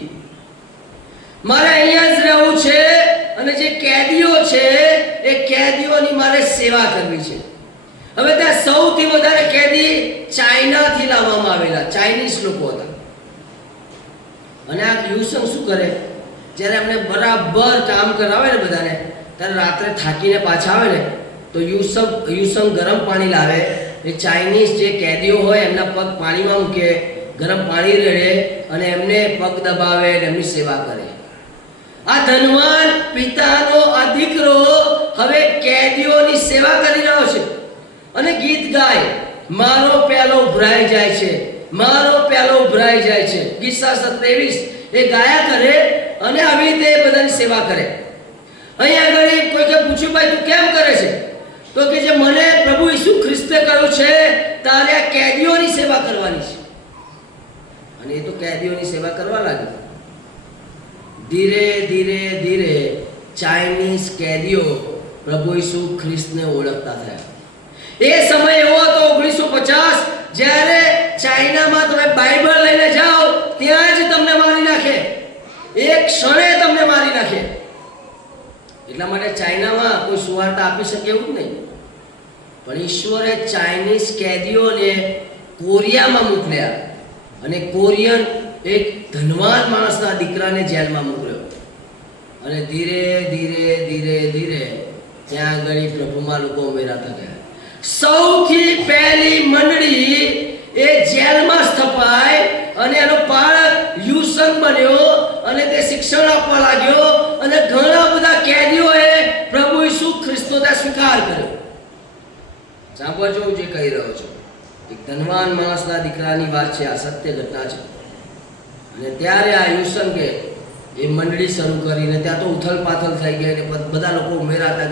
મારે અહીંયા જ રહેવું છે, અને જે કેદીઓ છે એ કેદીઓની મારે સેવા કરવી છે. હવે ત્યાં સૌથી વધારે કેદી ચાઇનાથી લાવવામાં આવેલા ચાઇનીઝ લોકો હતા. અને આ યુસંગ શું કરે, જ્યારે એમને બરાબર કામ કરાવે ને બધાને, ત્યારે રાત્રે થાકીને પાછા આવે ને તો યુસંગ ગરમ પાણી લાવે. એ ચાઇનીઝ જે કેદીઓ હોય એમના પગ પાણીમાં મૂકે, ગરમ પાણી રેડે, અને એમને પગ દબાવે અને એમની સેવા કરે. આ ધનવાન પિતાનો આ દીકરો હવે કેદીઓની સેવા કરી રહ્યો છે, અને ગીત ગાય, મારો પ્યાલો ઉભરાઈ જાય છે, મારો પ્યાલો ઉભરાઈ જાય છે. ગીત 23 એ ગાયા કરે, અને આવી રીતે બધાની સેવા કરે. અહીં આગળ કોઈકે પૂછ્યું ભાઈ તું કેમ કરે છે? તો કે જે મને પ્રભુ ઈસુ ખ્રિસ્તે કહ્યું છે તારે આ કેદીઓની સેવા કરવાની છે. અને એ તો કેદીઓની સેવા કરવા લાગ્યો. ધીરે ધીરે ધીરે ચાઇનીઝ કેદીઓ પ્રભુ ઈસુ ખ્રિસ્તને ઓળખતા થયા. એ સમય એવો હતો 1950, જ્યારે ચાઇનામાં તમે બાઇબલ લઈને જાઓ ત્યાં જ તમને મારી નાખે, એક ક્ષણે તમને મારી નાખે. એટલા માટે ચાઇનામાં કોઈ સુવાર્તા આપી શકે એવું જ નહીં. પણ ઈશ્વરે ચાઇનીઝ કેદીઓને કોરિયામાં મોકલ્યા, અને કોરિયન એક ધનવાન માણસના દીકરાને જેલમાં મોકલ્યો અને ધીરે ધીરે ધીરે ધીરે ત્યાં આગળ પ્રભુમાં લોકો ઉમેરાતા ગયા. સૌથી પહેલી મંડળી એ જેલમાં સ્થપાય અને એનો બાળક યુસંગ બન્યો અને તે શિક્ષણ આપવા લાગ્યો અને ઘણા બધા કેદીઓએ પ્રભુ ઈસુ ખ્રિસ્તનો સ્વીકાર કર્યો. સાંભળજો હું જે કહી રહ્યો છું, એક ધનવાન માણસના દીકરાની વાત છે, આ સત્ય ઘટના છે. અને ત્યારે આ યુસંગે એ મંડળી શરૂ કરીને ત્યાં તો ઉથલ પાથલ થઈ ગઈ અને બધા લોકો ઉમેરાતા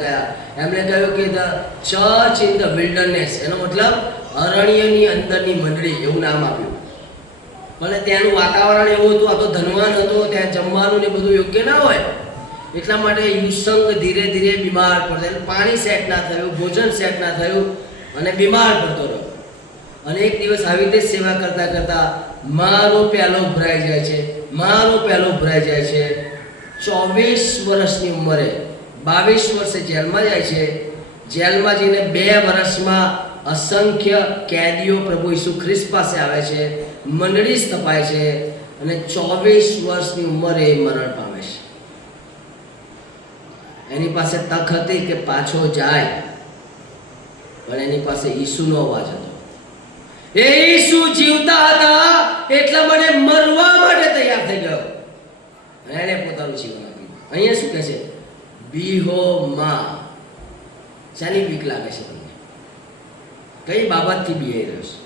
ગયા. એમણે કહ્યું કે ધ ચર્ચ ઇન ધ વિલ્ડરનેસ, એનો મતલબ અરણ્યની અંદરની મંડળી, એવું નામ આપ્યું. પણ ત્યાંનું વાતાવરણ એવું હતું, આ તો ધનવાન હતો, ત્યાં જમવાનું ને બધું યોગ્ય ના હોય, એટલા માટે યુસંગ ધીરે ધીરે બીમાર પડતો, પાણી સેટ ના થયું, ભોજન સેટ ના થયું અને બીમાર પડતો રહ્યો. અને એક દિવસ આવી રીતે સેવા કરતા કરતા મારો પ્યાલો ભરાઈ જાય છે. 24 વર્ષની ઉંમરે 22 વર્ષે જેલમાં જાય છે. જેલમાં જઈને 2 વર્ષમાં અસંખ્ય કેદીઓ પ્રભુ ઈસુ ખ્રિસ્ત પાસે આવે છે, મંડળી સ્થપાય છે અને 24 વર્ષની ઉંમરે મરણ પામે છે. એની પાસે તક હતી કે પાછો જાય, પણ એની પાસે ઈસુનો અવાજ હતો. એ ઈસુ જીવતા હતા એટલા માટે મરવા માટે તૈયાર થઈ ગયો. એણે પોતાનું જીવન આપ્યું. અહીંયા શું કહે છે? બીહો માં. શાની બીક લાગે છે તમને? કઈ બાબતથી બીઈ રહ્યો છે?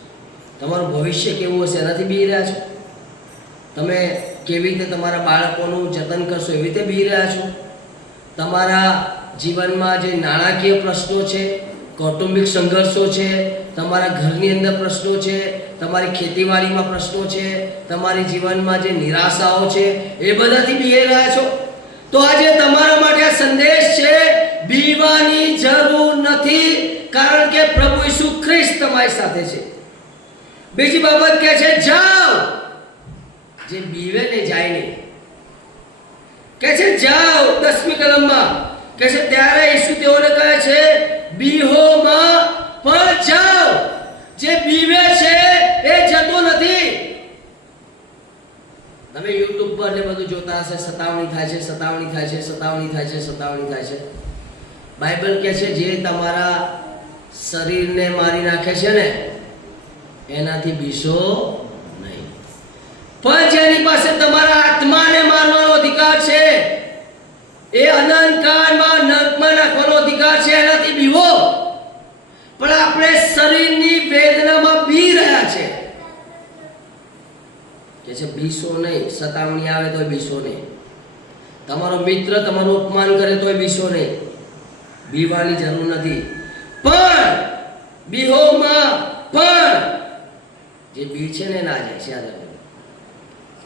તમારું ભવિષ્ય કેવું હશે એનાથી બીઈ રહ્યા છો? તમે કેવી રીતે તમારા બાળકોનું જતન કરશો એવી રીતે બીઈ રહ્યા છો? તમારા જીવનમાં જે નાણાકીય પ્રશ્નો છે, કૌટુંબિક સંઘર્ષો છે, તમારા ઘરની અંદર પ્રશ્નો છે, તમારી ખેતીવાડીમાં પ્રશ્નો છે, તમારી જીવનમાં જે નિરાશાઓ છે, એ બધાથી બીઈ રહ્યા છો? તો આજે તમારા માટે આ સંદેશ છે, બીવાની જરૂર નથી, કારણ કે પ્રભુ ઈસુ ખ્રિસ્ત તમારી સાથે છે. બીજી બાબત કહે છે જાઓ. જે બીવે ને જાય નહીં, કહે છે જાઓ. 10મી કલમમાં કહે છે ત્યારે ઈસુ તેઓને કહે છે બીહોમાં પણ જાઓ. જે બીવે છે એ જતો નથી. તમે યુટ્યુબ પર ને બધું જોતા હશે, સતાવણી થાય છે. બાઇબલ કહે છે જે તમારા શરીરને મારી નાખે છે ને એનાથી બીસો નહીં, પણ જેની પાસે તમારા આત્માને મારવાનો અધિકાર છે, એ અનંતકાળમાં નરકમાં નાખવાનો અધિકાર છે, એનાથી બીવો. પણ આપણે શરીરની વેદનામાં બી રહ્યા છે. કે છે બીસો નહીં. સતાવણી આવે તોય બીસો નહીં. તમારો મિત્ર તમારું અપમાન કરે તોય બીસો નહીં. બીવાની જરૂર નથી. પણ બીહોમાં પણ જે બી છે ને ના જાય છે. યાદ રાખો,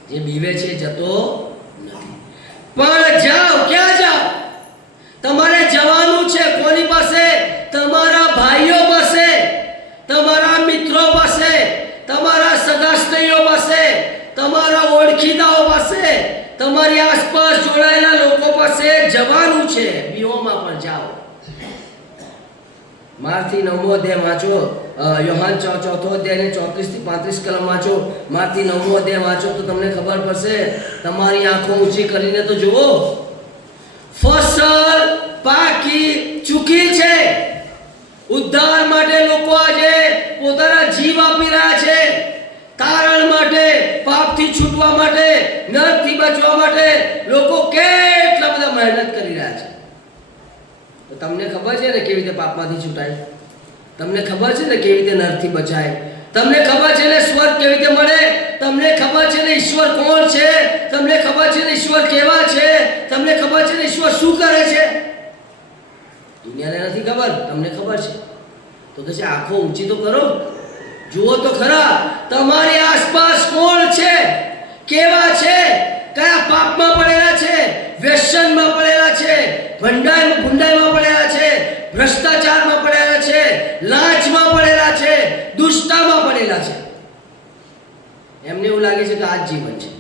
જે બીવે છે જતો નથી. પણ જાઓ. ક્યાં જાઓ? તમારે જવાનું છે. કોની પાસે? તમારા ભાઈઓ પાસે, તમારા મિત્રો પાસે, તમારા સગા સ્ત્રીઓ પાસે, તમારા ઓળખીતાઓ પાસે, તમારી આસપાસ જોડાયેલા લોકો પાસે જવાનું છે. બીઓમાં પણ જાઓ. માર્થી 9મો અધ્યાય વાંચો, યોહાન 4થો અધ્યાય ને 34 થી 35 કલમ વાંચો. માર્થી 9મો અધ્યાય વાંચો તો તમને ખબર પડશે. તમારી આંખો ઊંચી કરીને તો જુઓ. ફસલ પાકી ચૂકી છે. ઉદ્ધાર માટે લોકો આજે પોતાના જીવ આપી રહ્યા છે. તારણ માટે, પાપથી છૂટવા માટે, નરકથી બચવા માટે લોકો કેટલા બધા મહેનત કરી રહ્યા છે. તો તમને ખબર છે ને કેવી રીતે પાપમાંથી છૂટાય? તમને ખબર છે ને કેવી રીતે નરકથી બચાય? તમને ખબર છે ને સ્વર્ગ કેવી રીતે મળે? તમને ખબર છે ને ઈશ્વર કોણ છે? તમને ખબર છે ને ઈશ્વર કેવા છે? તમને ખબર છે ને ઈશ્વર શું કરે છે? દુનિયાને નથી ખબર, તમને ખબર છે. તો પછી આંખો ઊંચી તો કરો, જુઓ તો ખરા તમારી આસપાસ કોણ છે, કેવા છે, કયા પાપમાં પડેલા છે, વ્યસનમાં પડેલા છે, ભંડાઈમાં પડેલા છે, ભ્રષ્ટાચારમાં પડેલા છે, લાંચમાં પડેલા છે, દુષ્ટતામાં પડેલા છે. એમને એવું લાગે છે કે આ જ જીવન છે.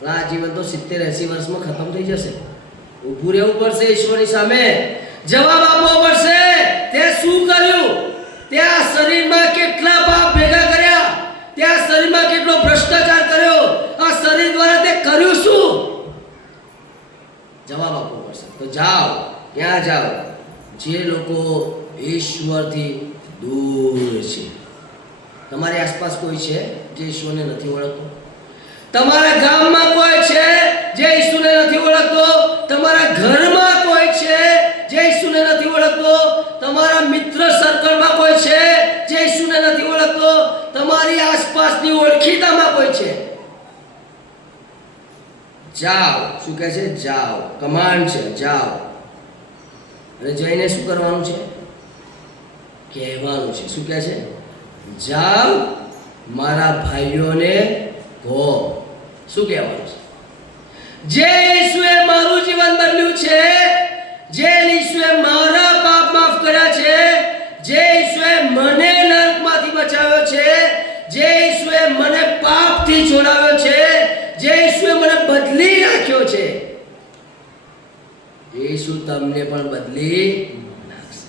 પણ આ જીવન તો 70-80 વર્ષમાં ખતમ થઈ જશે. ઊભું રહેવું પડશે ઈશ્વરની સામે. જવાબ આપવો પડશે. તે શું કર્યું? તે આ શરીરમાં કેટલા પાપ ભેગા કર્યા? ક્યાં જાઓ? જે લોકો ઈશ્વરથી દૂર છે. તમારી આસપાસ કોઈ છે જે ઈશ્વરને નથી ઓળખતો? તમારા ગામમાં કોઈ છે જે ઈશ્વરને નથી ઓળખતો? તમારા ઘરમાં કોઈ છે જે ઈશ્વરને નથી ઓળખતો? તમારા મિત્ર સર્કલમાં કોઈ છે જે ઈશ્વરને નથી ઓળખતો? તમારી આસપાસની ઓળખીતામાં કોઈ છે? જાઓ. શું કહે છે? જાઓ. કમાન્ડ છે, જાઓ. અને જઈને શું કરવાનું છે? કહેવાનું છે. શું કહે છે? જાઓ, મારા ભાઈઓને કહો. શું કહેવાનું છે? જે ઈસુએ મારું જીવન બદલ્યું છે, જે ઈસુએ મારા પાપ માફ કર્યા છે, જે ઈસુએ મને નરકમાંથી બચાવ્યો છે, જે ઈસુએ મને પાપથી છોડાવ્યો છે, જે ઈસુએ મને બદલી નાખ્યો છે, ઈસુ તમને પણ બદલી નાખશે.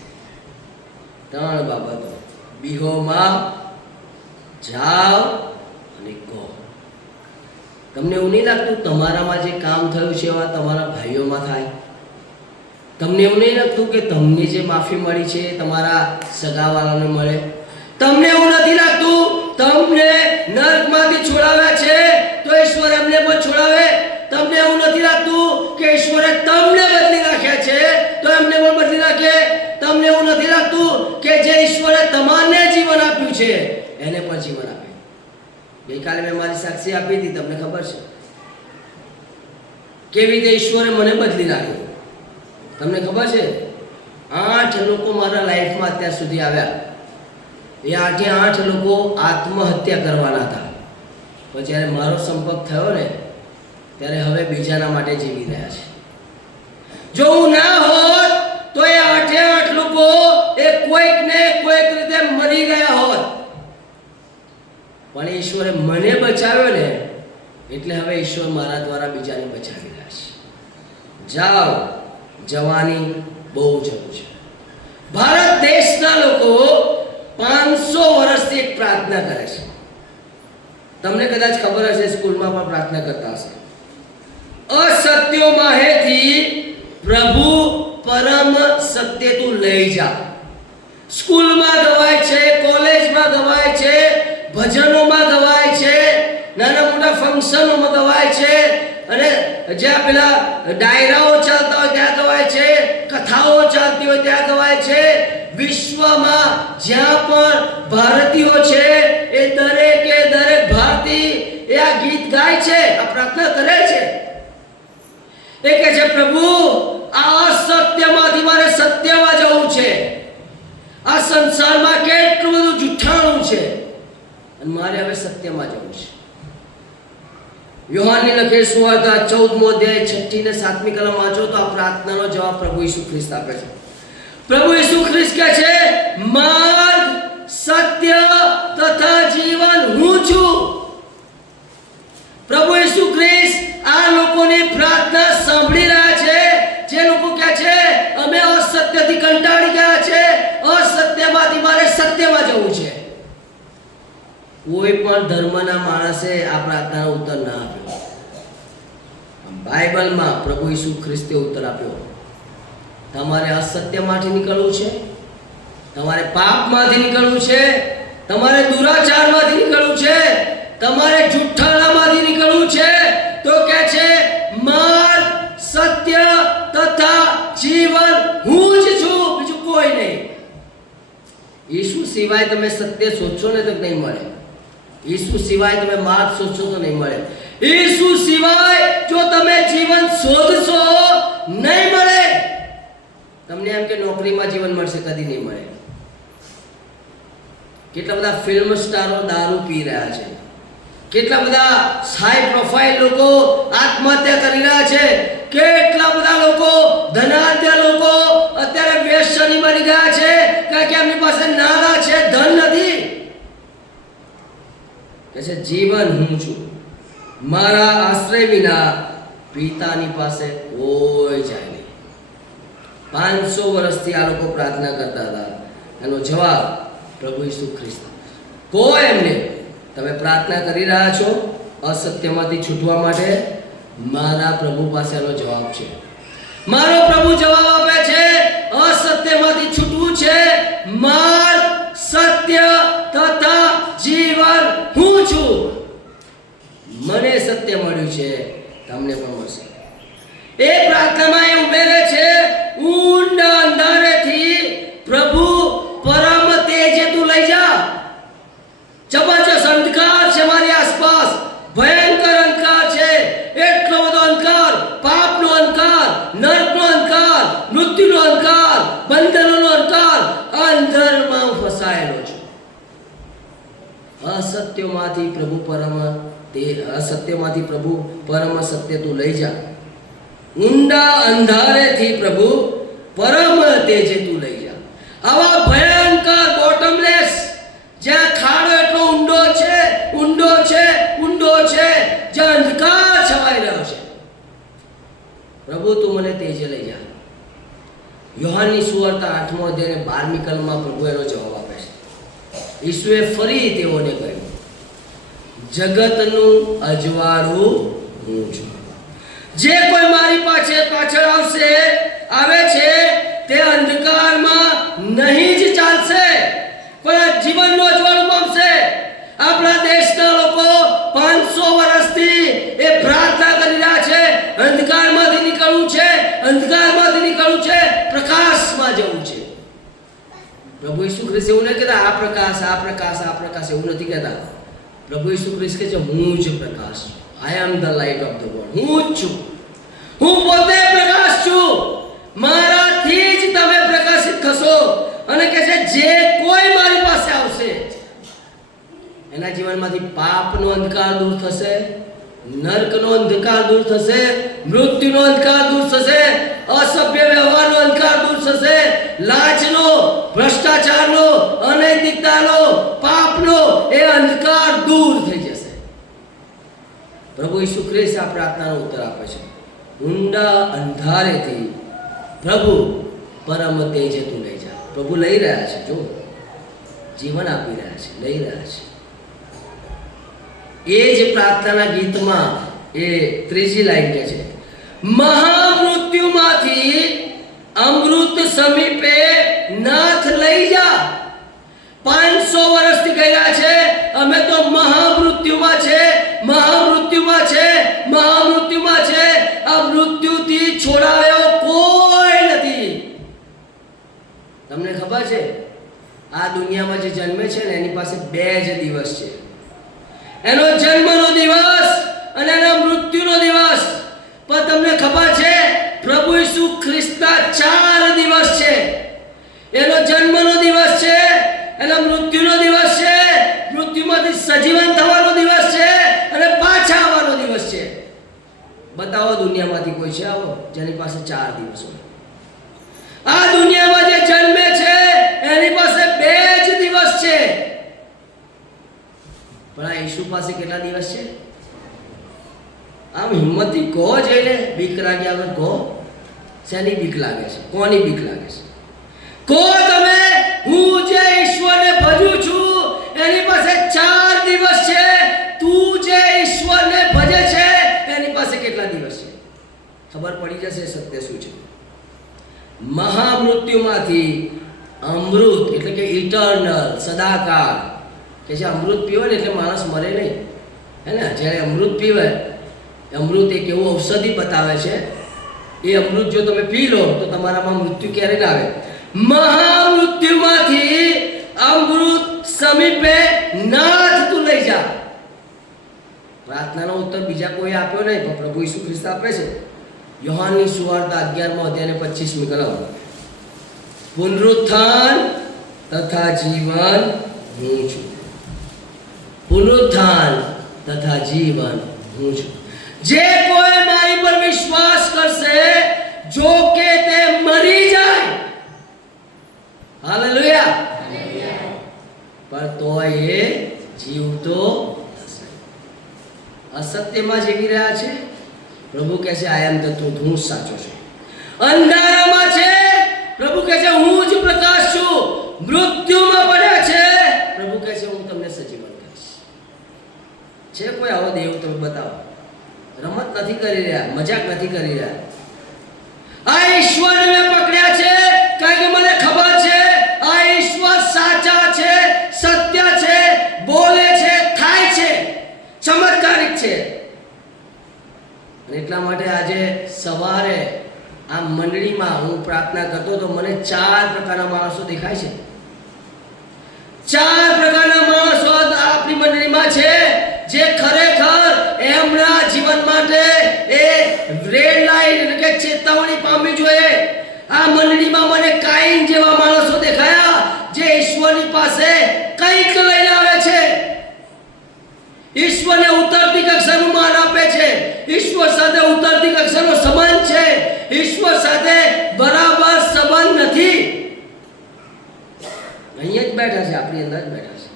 3 બાબતો. બીહોમાં જાઓ અને કહો. તમને એવું નહીં લાગતું તમારામાં જે કામ થયું છે એવા તમારા ભાઈઓમાં થાય? તમને એવું નહીં લાગતું કે તમને જે માફી મળી છે તમારા સગાવાળાને મળે? તમને એવું નથી લાગતું તમને નરકમાંથી છોડાવ્યા છે તો ઈશ્વર એમને પણ છોડાવે? તમને એવું નથી લાગતું કે ઈશ્વરે તમને બદલી નાખ્યા છે તો એમને પણ બદલી નાખે? તમને એવું નથી લાગતું કે જે ઈશ્વરે તમારને જીવન આપ્યું છે એને પણ જીવન આપે? ગઈકાલે મેં મારી સાક્ષી આપી હતી, તમને ખબર છે કેવી રીતે ઈશ્વરે મને બદલી નાખ્યો? તમને ખબર છે? 8 લોકો મારા લાઈફમાં અત્યાર સુધી આવ્યા. એ 8 લોકો આત્મહત્યા કરવાના હતા, પણ જ્યારે મારો સંપર્ક થયો ને ત્યારે હવે બીજાના માટે જીવી રહ્યા છે. જો હું ના હોત તો એ 8 લોકો એ કોઈક ને કોઈક રીતે મરી ગયા હોત, પણ ઈશ્વરે મને બચાવ્યો ને એટલે હવે ઈશ્વર મારા દ્વારા બીજાને બચાવી રહ્યા છે. જાઓ, જવાની બહુ જરૂર છે. ભારત દેશના લોકો 500 વર્ષથી એક પ્રાર્થના કરે છે. તમને કદાચ ખબર હશે, સ્કૂલમાં પણ પ્રાર્થના કરતા હશે. અસત્યો માહેથી પ્રભુ પરમ સત્ય તું લઈ જા. સ્કૂલમાં ગવાય છે, કોલેજમાં ગવાય છે, ભજનોમાં ગવાય છે, નાના મોટા ફંક્શનોમાં ગવાય છે, અને જ્યાં પેલા ડાયરાઓ ચાલતા હોય ત્યાં ગવાય છે, કથાઓ ચાલતી હોય ત્યાં ગવાય છે. વિશ્વમાં જ્યાં પણ ભારતીયો છે એ દરેકે દરેક ભારતીય એ આ ગીત ગાય છે, આ પ્રાર્થના કરે છે. એ કહે છે, પ્રભુ આ અસત્યમાંથી મારે સત્યમાં જવું છે. આ સંસારમાં કેટલું બધું જુઠ્ઠાણું છે અને મારે હવે સત્યમાં જવું છે. યોહાનની લખેલી સુવાર્તા 14મો અધ્યાય 6 ને 7મી કલમ વાંચો તો આ પ્રાર્થનાનો જવાબ પ્રભુ ઈસુ ખ્રિસ્ત આપે છે. પ્રભુ ઈસુ ખ્રિસ્ત કહે છે, માર્ગ, સત્ય તથા જીવન હું છું. પ્રભુ ઈસુ ખ્રિસ્ત આ લોકોની પ્રાર્થના સાંભળી રહ્યા છે, જે લોકો કહે છે અમે અસત્યથી કંટાળી ગયા છે, અસત્યમાંથી મારે સત્યમાં જવું છે. કોઈ પણ ધર્મના માણસે આ પ્રાર્થનાનો ઉત્તર ના આપ્યો. બાઇબલમાં પ્રભુ ઈસુ ખ્રિસ્તે ઉત્તર આપ્યો. તમારે અસત્યમાંથી નીકળવું છે, તમારે પાપમાંથી નીકળવું છે, તમારે દુરાચારમાંથી નીકળવું છે, તમારે જુઠ્ઠાણામાંથી નીકળવું છે, તો કે છે માર્ગ, સત્ય તથા જીવન હું જ છું, બીજું કોઈ નહીં. ઈસુ સિવાય તમે સત્ય શોધશો ને તો નહીં મળે. ઈસુ સિવાય તમે માર્ગ શોધશો તો નહીં મળે. ઈસુ સિવાય જો તમે જીવન શોધશો નહીં મળે. તમને એમ કે નોકરીમાં જીવન મળશે, કદી નહીં મળે. કેટલા બધા ફિલ્મ સ્ટારો દારૂ પી રહ્યા છે, કેટલા બધા હાઈ પ્રોફાઇલ લોકો આત્મહત્યા કરી રહ્યા છે, કેટલા બધા લોકો ધનાઢ્ય લોકો અત્યારે વ્યસની બની ગયા છે કારણ કે એમની પાસે નાણાં છે, ધન નથી. કહે છે જીવન હું છું, મારા આશ્રય વિના પિતાની પાસે કોઈ જાય નહીં. 500 વર્ષથી આ લોકો પ્રાર્થના કરતા હતા. એનો જવાબ પ્રભુ ઈસુ ખ્રિસ્ત. કોઈ એમને તમે પ્રાર્થના કરી રહ્યા છો અસત્યમાંથી છૂટવા માટે, મારા પ્રભુ પાસે એનો જવાબ છે. મારો પ્રભુ જવાબ આપે છે, અસત્યમાંથી છૂટવું છે, માર્ગ, સત્ય તથા જીવન હું છું. મને સત્ય મળ્યું છે, તમને પણ મળશે. એ પ્રાર્થનામાં એ ઉભેરે છે, ઊંડા અંધારેથી પ્રભુ પરમ તેજે તું લઈ જા. જબરજસ્ત અંધકાર છે મારી આસપાસ, ભયંકર અંધકાર છે, એટલો બધો અંધકાર, પાપનો અંધકાર, નરકનો અંધકાર, મૃત્યુનો અંધકાર, બંધનોનો અંધકાર, અંધરમાં હું ફસાયેલો છું. અસત્યમાંથી પ્રભુ પરમ સત્ય તું લઈ જા. ઊંડા અંધારેથી પ્રભુ પરમ તેજે તું લઈ જા. આવા ભયંકર બોટમલેસ, જ્યાં ખાડો એટલો ઊંડો છે, જ્યાં અંધકાર છવાઈ રહ્યો છે, પ્રભુ તું મને તેજે લઈ જા. યોહાનની સુવાર્તા 8મો અધ્યાય 12મી કલમમાં પ્રભુ એનો જવાબ આપે છે. ઈસુએ ફરી તેઓને કહ્યું, જગતનું અજવાળું હું છું. જે કોઈ મારી પાછળ આવે છે તે અંધકારમાં નહીં જ ચાલશે, પણ જીવનનું અજવાળું પામશે. આપણા દેશના લોકો 500 વર્ષથી એ પ્રાર્થના કરી રહ્યા છે, અંધકારમાંથી નીકળવું છે, પ્રકાશમાં જવું છે. પ્રભુ ઈસુ ખ્રિસ્ત એવું નહીં કહેતા આ પ્રકાશ એવું નથી કહેતા. પ્રભુ ઈસુ ખ્રિસ્ત કહે છે, હું જ પ્રકાશ છું. I am the light of the world. હું જ છું, હું પોતે પ્રકાશ છું. મારાથી જ તમે પ્રકાશિત થશો. અને કહે છે, જે કોઈ મારી પાસે આવશે એના જીવનમાંથી પાપનો અંધકાર દૂર થશે, નરકનો અંધકાર દૂર થશે, મૃત્યુનો અંધકાર દૂર થશે, અસભ્ય વ્યવહારનો અંધકાર દૂર થશે, લાંચનો, ભ્રષ્ટાચારનો, અનૈતિકતાનો, પાપનો એ અંધકાર દૂર થઈ જશે. પ્રભુ ઈસુ ખ્રિસ્ત આ પ્રાર્થનાનો ઉત્તર આપે છે. ઊંડા અંધારેથી પ્રભુ પરમ તેજે તું લઈ જા. પ્રભુ લઈ રહ્યા છે, જો જીવન આપી રહ્યા છે, લઈ રહ્યા છે. એ જ પ્રાર્થનાના ગીતમાં એ 3જી લાઈન કહે છે, મહામૃત્યુમાંથી અમૃત સમીપે નાથ લઈ જા. 500 વર્ષથી ગયા છે, અમે તો મહામૃત્યુમાં છે. આ મૃત્યુથી છોડાયો કોઈ નથી. તમને ખબર છે, આ દુનિયામાં જે જન્મે છે ને એની પાસે 2 જ દિવસ છે. એનો જન્મનો દિવસ અને એના મૃત્યુનો દિવસ. પણ તમને ખબર છે, પ્રભુ ઈસુ ખ્રિસ્તના 4 દિવસ છે. એનો જન્મનો દિવસ છે, એના મૃત્યુનો દિવસ છે, મૃત્યુમાંથી સજીવન થવાનો દિવસ છે, અને પાછા આવવાનો દિવસ છે. બતાવો દુનિયામાંથી કોઈ છે આવો જેની પાસે 4 દિવસ હોય? આ દુનિયામાં જે જન્મે છે એની પાસે 2 જ દિવસ છે. પણ આ ઈસુ પાસે કેટલા દિવસ છે? આમ હિંમતથી કહો, જઈને બીક લાગ્યા વગર કહો. શેની બીક લાગે છે? કોની બીક લાગે છે? કહો તમે. હું જે ઈશ્વરને ભજું છું એની પાસે 4 દિવસ છે. તું જે ઈશ્વરને ભજે છે એની પાસે કેટલા દિવસ છે? ખબર પડી જશે સત્ય શું છે. મહામૃત્યુમાંથી અમૃત એટલે કે ઇટર્નલ, સદાકાળ. કે જે અમૃત પીવે ને એટલે માણસ મરે નહીં, હે ને? જ્યારે અમૃત પીવે, અમૃત એક એવું ઔષધિ બતાવે છે, એ અમૃત જો તમે પી લો તો તમારામાં મૃત્યુ ક્યારે ના આવે. મહામૃત્યુમાંથી અમૃત સમીપે નાથ તું લઈ જા. પ્રાર્થનાનો ઉત્તર બીજા કોઈ આપ્યો નહીં, પણ પ્રભુ ઈસુ ખ્રિસ્ત આપે છે. યોહાનની સુવાર્તા 11મો અધ્યાય 25મી કલમ, પુનરુત્થાન તથા જીવન હું છું. પુનરુત્થાન તથા જીવન હું છું. જે કોઈ મારી પર વિશ્વાસ કરશે, જો કે તે મરી જાય, હાલેલુયા, પણ તોય એ જીવતો થશે. અસત્યમાં જીવી રહ્યા છે, પ્રભુ કહે છે આઈ એમ ધ ટ્રુથ, હું સાચો છું. અંધારામાં છે, પ્રભુ કહે છે હું જ પ્રકાશ છું. મૃત્યુમાં પડ્યા છે, પ્રભુ કહે છે હું તમને સજીવન કરીશ. છે કોઈ આવો દેવ? તમે બતાવો. રમત નથી કરી રહ્યા, મજાક નથી કરી રહ્યા. આ ઈશ્વરને મેં પકડ્યા છે કારણ કે મને ખબર છે આ ઈશ્વર સાચા છે, સત્ય છે, બોલે છે, થાય છે, ચમત્કારિક છે. અને એટલા માટે આજે સવારે આ મંડળીમાં હું પ્રાર્થના કરતો તો મને 4 પ્રકારના માણસો દેખાય છે. 4 પ્રકારના માણસો આપણી મંડળીમાં છે જે ખરેખર એમના જીવન માટે એ રેડ લાઈટ એટલે કે ચેતવણી પામવી જોઈએ. આ મંડળીમાં મને કાઈન જેવા માણસો દેખાયા જે ઈશ્વરની પાસે કંઈક લઈને આવે છે, ઈશ્વરને ઉતરતી કક્ષાનું માન આપે છે, ઈશ્વર સાથે ઉતરતી કક્ષાનો સંબંધ છે, ઈશ્વર સાથે બરાબર સંબંધ નથી. અહીંયા જ બેઠા છે, આપણી અંદર જ બેઠા છે.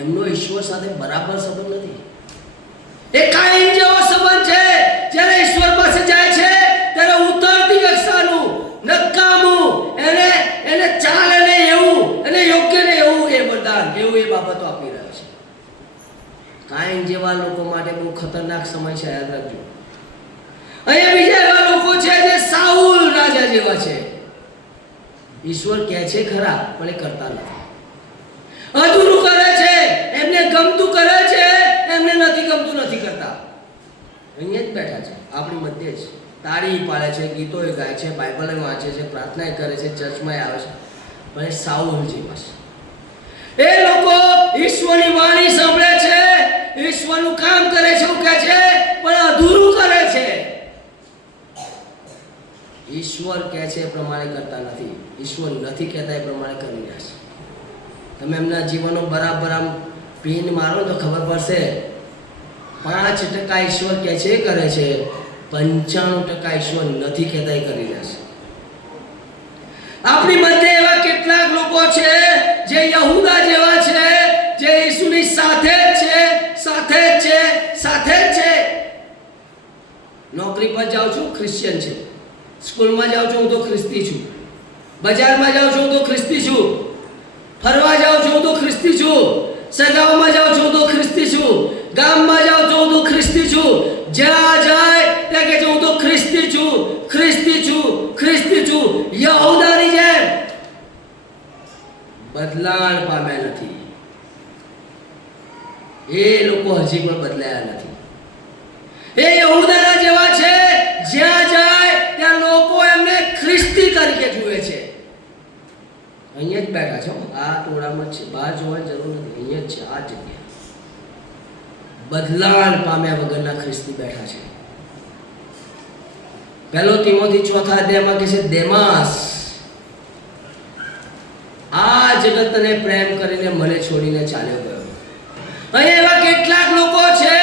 એમનો ઈશ્વર સાથે બરાબર સંબંધ નથી. એ કાઈન જેવો સંબંધ છે. જ્યારે ઈશ્વર પાસે જાય છે ત્યારે ઉતરતી કક્ષાનું નકામું એને ચાલે ને એવું એને યોગ્ય ને એવું એ વરદાન એવું એ બાબતો આપી રહ્યો છે. કાઈન જેવા લોકો માટે બહુ ખતરનાક સમય છે, યાદ રાખજો. અહીંયા બીજા એવા લોકો છે જે સાઉલ રાજા જેવા છે. ઈશ્વર કહે છે ખરા પણ એ કરતા નથી, અધૂરું કરે છે, એમને ગમતું કરે છે, એમને નથી ગમતું નથી કરતા. અહીંયા જ બેઠા છે આપણી મધ્ય જ, તાળી પાડે છે, ગીતો ગાય છે, બાઇબલ વાંચે છે, પ્રાર્થના કરે છે, ચર્ચમાં આવે છે, પણ એ સાઉલ જેવા છે. એ લોકો ઈશ્વરની વાણી સાંભળે છે, ઈશ્વરનું કામ કરે છે એવું કહે છે પણ અધૂરું કરે છે. ઈશ્વર કહે છે એ પ્રમાણે કરતા નથી, ઈશ્વર નથી કહેતા એ પ્રમાણે કરી રહ્યા છે. તમે એમના જીવનનો બરાબર આમ પીન મારો તો ખબર પડશે. 5% ઈશ્વર કહે છે એ કરે છે, 95% ઈશ્વર નથી કહેતા એ કરી રહ્યા છે. આપણી મધ્ય એવા કેટલાક લોકો છે જે યહૂદા જેવા છે, જે ઈસુની સાથે જ છે, સાથે જ છે, સાથે જ છે. નોકરી પર જાઉં છું ક્રિશ્ચિયન છે, સ્કૂલમાં જાઉં છું હું તો ખ્રિસ્તી છું, બજારમાં જાઉં છું હું તો ખ્રિસ્તી છું, ફરવા જાઉં છું હું તો ખ્રિસ્તી છું, સગાઓમાં જાઉં છું હું તો ખ્રિસ્તી છું, ગામમાં જાઉં છું હું તો ખ્રિસ્તી છું. જ્યાં જાય ત્યાં કે હું તો ખ્રિસ્તી છું, ખ્રિસ્તી છું, ખ્રિસ્તી છું. યહૂદાની જેમ બદલાણ પામ્યા નથી. એ લોકો હજી પણ બદલાયા નથી. એ યહૂદાના જેવા છે, જ્યાં જાય ત્યાં લોકો એમને ખ્રિસ્તી તરીકે જુએ છે. અહીંયા જ બેઠા છે, આ ટોળામાં છે, બહાર જોવાની જરૂર નથી, અહીંયા જ છે, આ જગ્યા. બદલાણ પામ્યા વગરના ખ્રિસ્તી બેઠા છે. 1 તિમોથી 4 અધ્યાયમાં કહે છે દેમાસ આ જગતને પ્રેમ કરીને મને છોડીને ચાલ્યો ગયો. અહીં એવા કેટલાક લોકો છે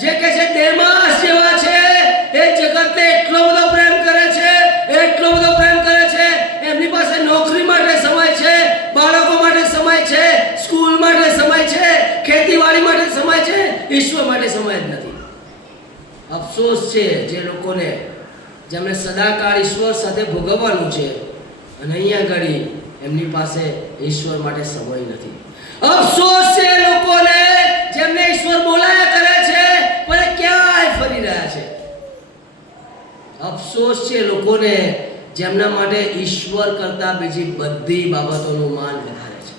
જે કહે છે દેમાસ જેવા છે, એ જગતને એટલો બધો પ્રેમ કરે છે, એટલો બધો પ્રેમ કરે છે, એમની પાસે નોકરી માટે સમય છે, બાળકો માટે સમય છે, સ્કૂલ માટે સમય છે, ખેતીવાડી માટે સમય છે, ઈશ્વર માટે સમય જ નથી. અફસોસ છે જે લોકોને જેમને સદાકાળ ઈશ્વર સાથે ભોગવવાનું છે અને અહીંયા ઘડી એમની પાસે ઈશ્વર માટે સમય નથી. અફસોસ છે લોકોને જેમને ઈશ્વર બોલાયા કરે છે પણ ક્યાંય ફરી રહ્યા છે. અફસોસ છે લોકોને જેમના માટે ઈશ્વર કરતા બીજી બધી બાબતોનું માન વધારે છે.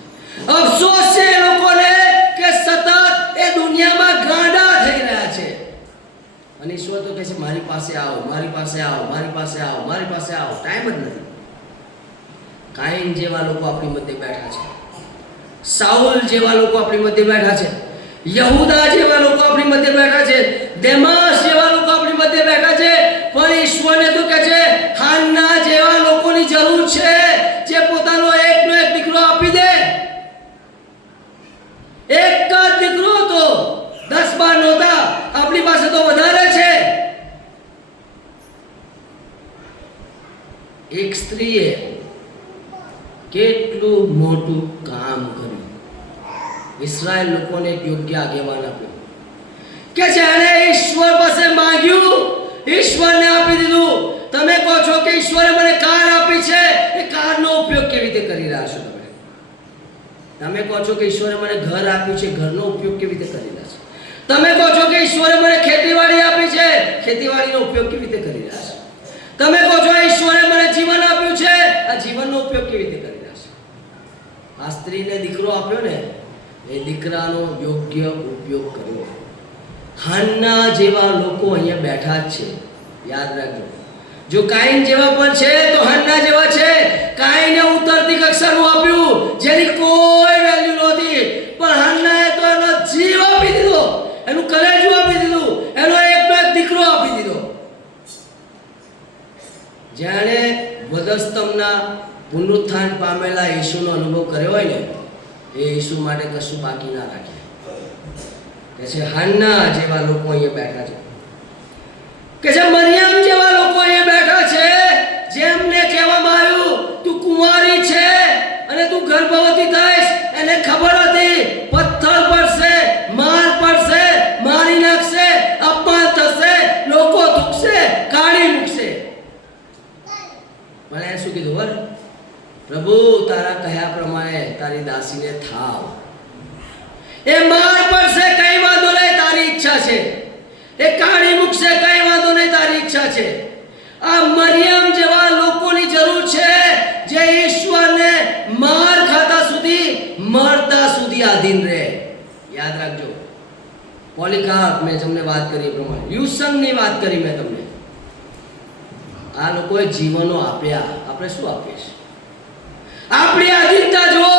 અફસોસ છે લોકોને કે સતત એ દુનિયામાં ગાંડા થઈ રહ્યા છે અને ઈશ્વર તો કહે છે મારી પાસે આવો, મારી પાસે આવો, મારી પાસે આવો, મારી પાસે આવો. ટાઈમ જ નથી. કાઈન જેવા લોકો આપણી મધ્ય બેઠા છે, સાઉલ જેવા લોકો આપણી મધ્ય બેઠા છે, યહૂદા જેવા લોકો આપણી મધ્ય બેઠા છે, દેમાસ જેવા લોકો આપણી મધ્ય બેઠા છે. પણ ઈશ્વરને તો કહે છે હાન્ના જેવા લોકોની જરૂર છે જે પોતાનો એકનો એક દીકરો આપી દે. એક જ દીકરો તો 10-12 નહોતા, આપણી પાસે તો વધારે છે. એક સ્ત્રીએ કેટલું મોટું કામ કર્યું. ઇસ્રાયેલ લોકોને યોગ્ય આગેવાન આપ્યો કે જેણે ઈશ્વર પાસે માંગ્યું ઈશ્વરને આપી દીધું. તમે કહો છો કે ઈશ્વરે મને કાર આપી છે, એ કારનો ઉપયોગ કેવી રીતે કરી રહ્યા છો? તમે કહો છો કે ઈશ્વરે મને ઘર આપ્યું છે, ઘરનો ઉપયોગ કેવી રીતે કરી રહ્યા છો? તમે કહો છો કે ઈશ્વરે મને ખેતીવાડી આપી છે, ખેતીવાડીનો ઉપયોગ કેવી રીતે કરી રહ્યા છે? તમે કહો છો ઈશ્વરે મને જીવન આપ્યું છે, આ જીવનનો ઉપયોગ કેવી રીતે કરી રહ્યા છે? આ સ્ત્રીને દીકરો આપ્યો ને, એ દીકરાનો યોગ્ય ઉપયોગ કર્યો. હાન્ના જેવા લોકો અહીંયા બેઠા જ છે, યાદ રાખજો. જો કાઈન જેવા પણ છે તો હાન્ના જેવા છે. કાઈને ઉતરતી કક્ષાનું આપ્યું, જેની કોઈ વેલ્યુ નહોતી, પણ હાન્નાએ તો એનો જીવ આપી દીધો, એનું કલેજું આપી દીધું, એનો એકનો એક દીકરો આપી દીધો. જેણે વધસ્તંભના પુનરુત્થાન પામેલા ઈસુનો અનુભવ કર્યો હોય ને, એ ઈસુ માટે કશું બાકી ના રાખે. કે છે હાન્ના જેવા લોકો અહીંયા બેઠા છે, કે છે મરિયમ જેવા લોકો અહીંયા બેઠા છે, જેમને કહેવામાં આવ્યું તું કુંવારી છે અને તું ગર્ભવતી થઈશ. એને ખબર હતી પથ્થર પડશે, માર પડશે, મારી નાખશે, અપમાન થશે, લોકો થૂકશે, કાઢી મૂકશે. પણ એને શું કીધું ખબર? પ્રભુ તારા કહ્યા પ્રમાણે તારી દાસીને થાવ. એ માર પડશે, કઈ વાંધો નહીં, તારી ઈચ્છા છે. એ કાઢી મૂકશે, કઈ વાંધો નહીં, તારી ઈચ્છા છે. આ મરિયમ જેવા લોકોની જરૂર છે, જે ઈશ્વરને માર ખાતા સુધી, મરતા સુધી આધીન રહે. યાદ રાખજો, પોલિકાર્પ મેં તમને વાત કરી પ્રમાણે, યુસંગની વાત કરી મેં તમને. આ લોકોએ જીવનો આપ્યા, આપણે શું આપીએ છીએ? આપણી આધીનતા જો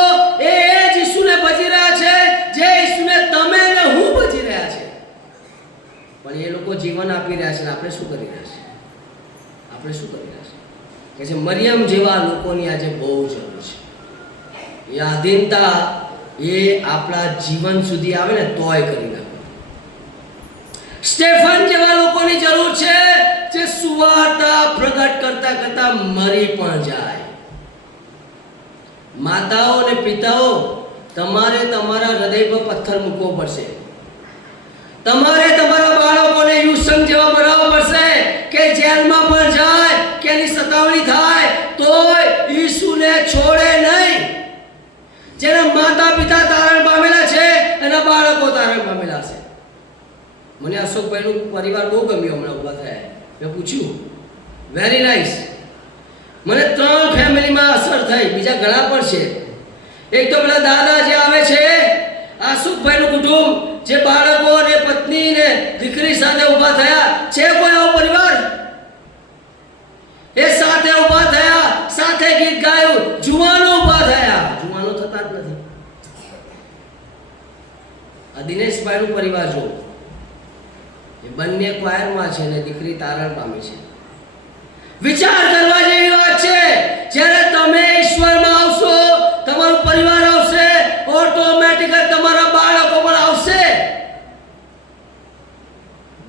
એ જ ઈસુને ભજી રહ્યા છે, જે ઈસુને તમે ને હું ભજી રહ્યા છે. પણ એ લોકો જીવન આપી રહ્યા છે, આપણે શું કરી રહ્યા છે? આપણે શું કરી રહ્યા છે? કે છે મરિયમ જેવા લોકોની આજે બહુ જરૂર છે. એ આધીનતા એ આપણા જીવન સુધી આવે ને તોય કરી નાખે. સ્ટેફન જેવા લોકોની જરૂર છે, જે સુવાર્તા પ્રગટ કરતા કરતા મરી પણ જાય. માતાઓ અને પિતાઓ, તમારે તમારા હૃદય પર પથ્થર મૂકવો પડશે. તમારે તમારા બાળકોને યુસંગ જેવા બનાવવા પડશે, કે જેલમાં પણ જાય, કે એની સતાવણી થાય તોય ઈસુને છોડે નહીં. જેના માતા પિતા તારણ પામેલા છે, એના બાળકો તારણ પામેલા છે. મને અશોકભાઈનું પરિવાર બહુ ગમ્યું. હમણાં ઊભા થયા, મેં પૂછ્યું, વેરી નાઇસ. મને 3 ફેમિલીમાં અસર થઈ, બીજા ઘણા પણ છે. એક તો પેલા દાદા જે આવે છે, અશોકભાઈનું કુટુંબ, જે બાળકો અને પત્ની ને દીકરી સાથે ઊભા થયા છે. કોઈ આવો પરિવાર? એ સાથે ઊભા થયા, સાથે ગીત ગાયું, જુવાનો ઊભા થયા. જુવાનો થતા જ નથી. આ દિનેશભાઈનું પરિવાર જો, એ બંને ક્વાયરમાં છે ને દીકરી તારણ પામી છે. વિચાર કરવા જેવી વાત છે. જ્યારે તમે ઈશ્વરમાં આવશો, તમારું પરિવાર આવશે, ઓટોમેટિક તમારા બાળકો પણ આવશે.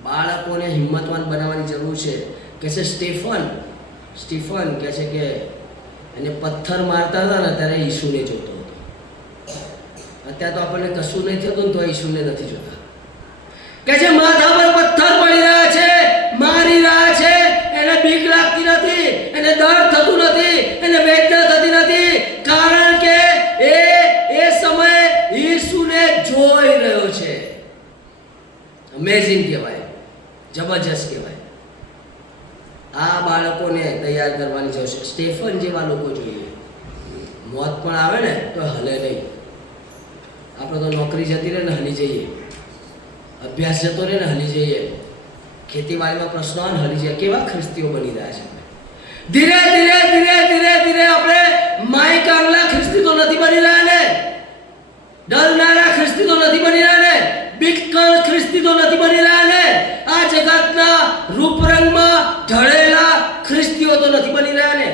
બાળકોને હિંમતવાન બનાવવાની જરૂર છે. કે છે સ્ટીફન કહે છે કે એને પથ્થર મારતા હતા ને ત્યારે ઈસુને જોતો હતો. અત્યારે તો આપણને કશું નહીં થતું ને તો ઈસુને નથી જોતા. કે છે માથા પર પથ્થર પડી રહ્યા છે, મારી રહ્યા છે, એને બીક લાગતી નથી, એને દર્દ થતું નથી, એને વેદના થતી નથી, કારણ કે એ સમયે ઈસુને જોઈ રહ્યો છે. અમેઝિંગ કહેવાય, જબરજસ્ત કહેવાય. આ બાળકોને તૈયાર કરવાની જરૂર છે. સ્ટેફન જેવા લોકો જોઈએ. મોત પણ આવે ને તો હલે નહીં. આપણે તો નોકરી જતી રહે ને હલી જઈએ, અભ્યાસ જતો રહે ને હલી જઈએ, ખેતીવાડીમાં પ્રશ્નો આવે ને હલી જઈએ. કેવા ખ્રિસ્તીઓ બની રહ્યા છે? ધીરે ધીરે ધીરે ધીરે ધીરે આપણે માઈક આગલા ખ્રિસ્તી તો નથી બની રહ્યા ને, ડરનારા ખ્રિસ્તી તો નથી બની રહ્યા ને, બિકલ ખ્રિસ્તી તો નથી બની રહ્યા ને, આ જગતના રૂપરંગમાં ઢળેલા ખ્રિસ્તીઓ તો નથી બની રહ્યા ને.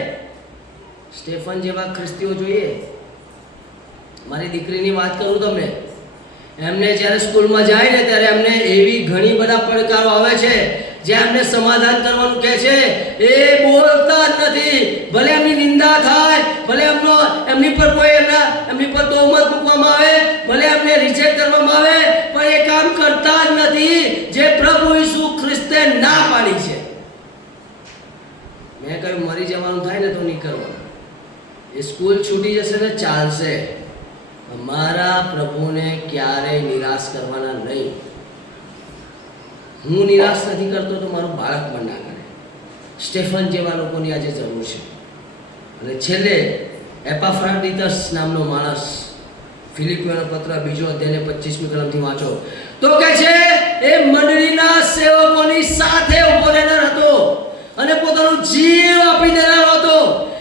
સ્ટેફન જેવા ખ્રિસ્તીઓ જોઈએ. મારી દીકરીની વાત કરું તમને, એમને જ્યારે સ્કૂલમાં જાય ને ત્યારે એમને એવી ઘણી બધા પડકારો આવે છે, જે એમને સમાધાન કરવાનું કહે છે, એ બોલતા જ નથી. ભલે એમની નિંદા થાય, ભલે એમની પર કોઈ એમની પર તોહમત મૂકવામાં આવે, ભલે એમને રિજેક્ટ કરવામાં આવે, પણ એ કામ કરતા જ નથી જે પ્રભુ ઈસુ ખ્રિસ્તે ના પાડી છે. મેં કહ્યું મરી જવાનું થાય ને તો નહીં કરવાનું. એ સ્કૂલ છૂટી જશે ને ચાલશે. મારા પ્રભુને ક્યારેય નિરાશ કરવાના નહીં. હું નિરાશ નથી કરતો તો મારું બાળક પણ ના કરે. સ્ટેફન જેવા લોકોની આજે જરૂર છે. અને છેલ્લે એપાફ્રોડિટસ નામનો માણસ, ફિલિપીઓનો પત્ર 2 અધ્યાય 25મી કલમથી વાંચો તો કહે છે એ મંડળીના સેવકોની સાથે ઉભો રહેનાર હતો અને પોતાનું જીવ આપી દેનાર હતો.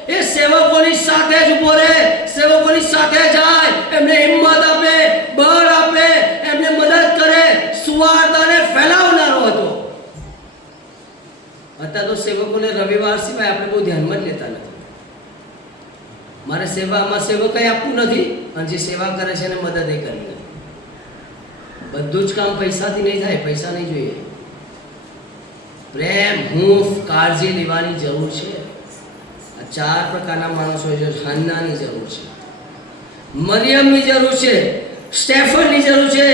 એ સેવકોની સાથે જ ઉભો રહે, સેવકોની સાથે જાય, એમને હિંમત આપે, બળ આપે, એમને મદદ કરે, સુવાર્તાને ફેલાવનારો હતો. અત્યારે તો સેવકોને રવિવાર સિવાય આપણે બહુ ધ્યાનમાં જ લેતા નથી. મારે સેવામાં સેવક કંઈ આપવું નથી અને જે સેવા કરે છે એને મદદ એ કરવી નથી. બધું જ કામ પૈસાથી નહીં થાય, પૈસા નહીં જોઈએ. પ્રેમ, હૂંફ, કાળજી લેવાની જરૂર છે. આ 4 પ્રકારના માણસો છે. હન્નાની જરૂર છે, મરિયમની જરૂર છે, સ્ટેફનની જરૂર છે,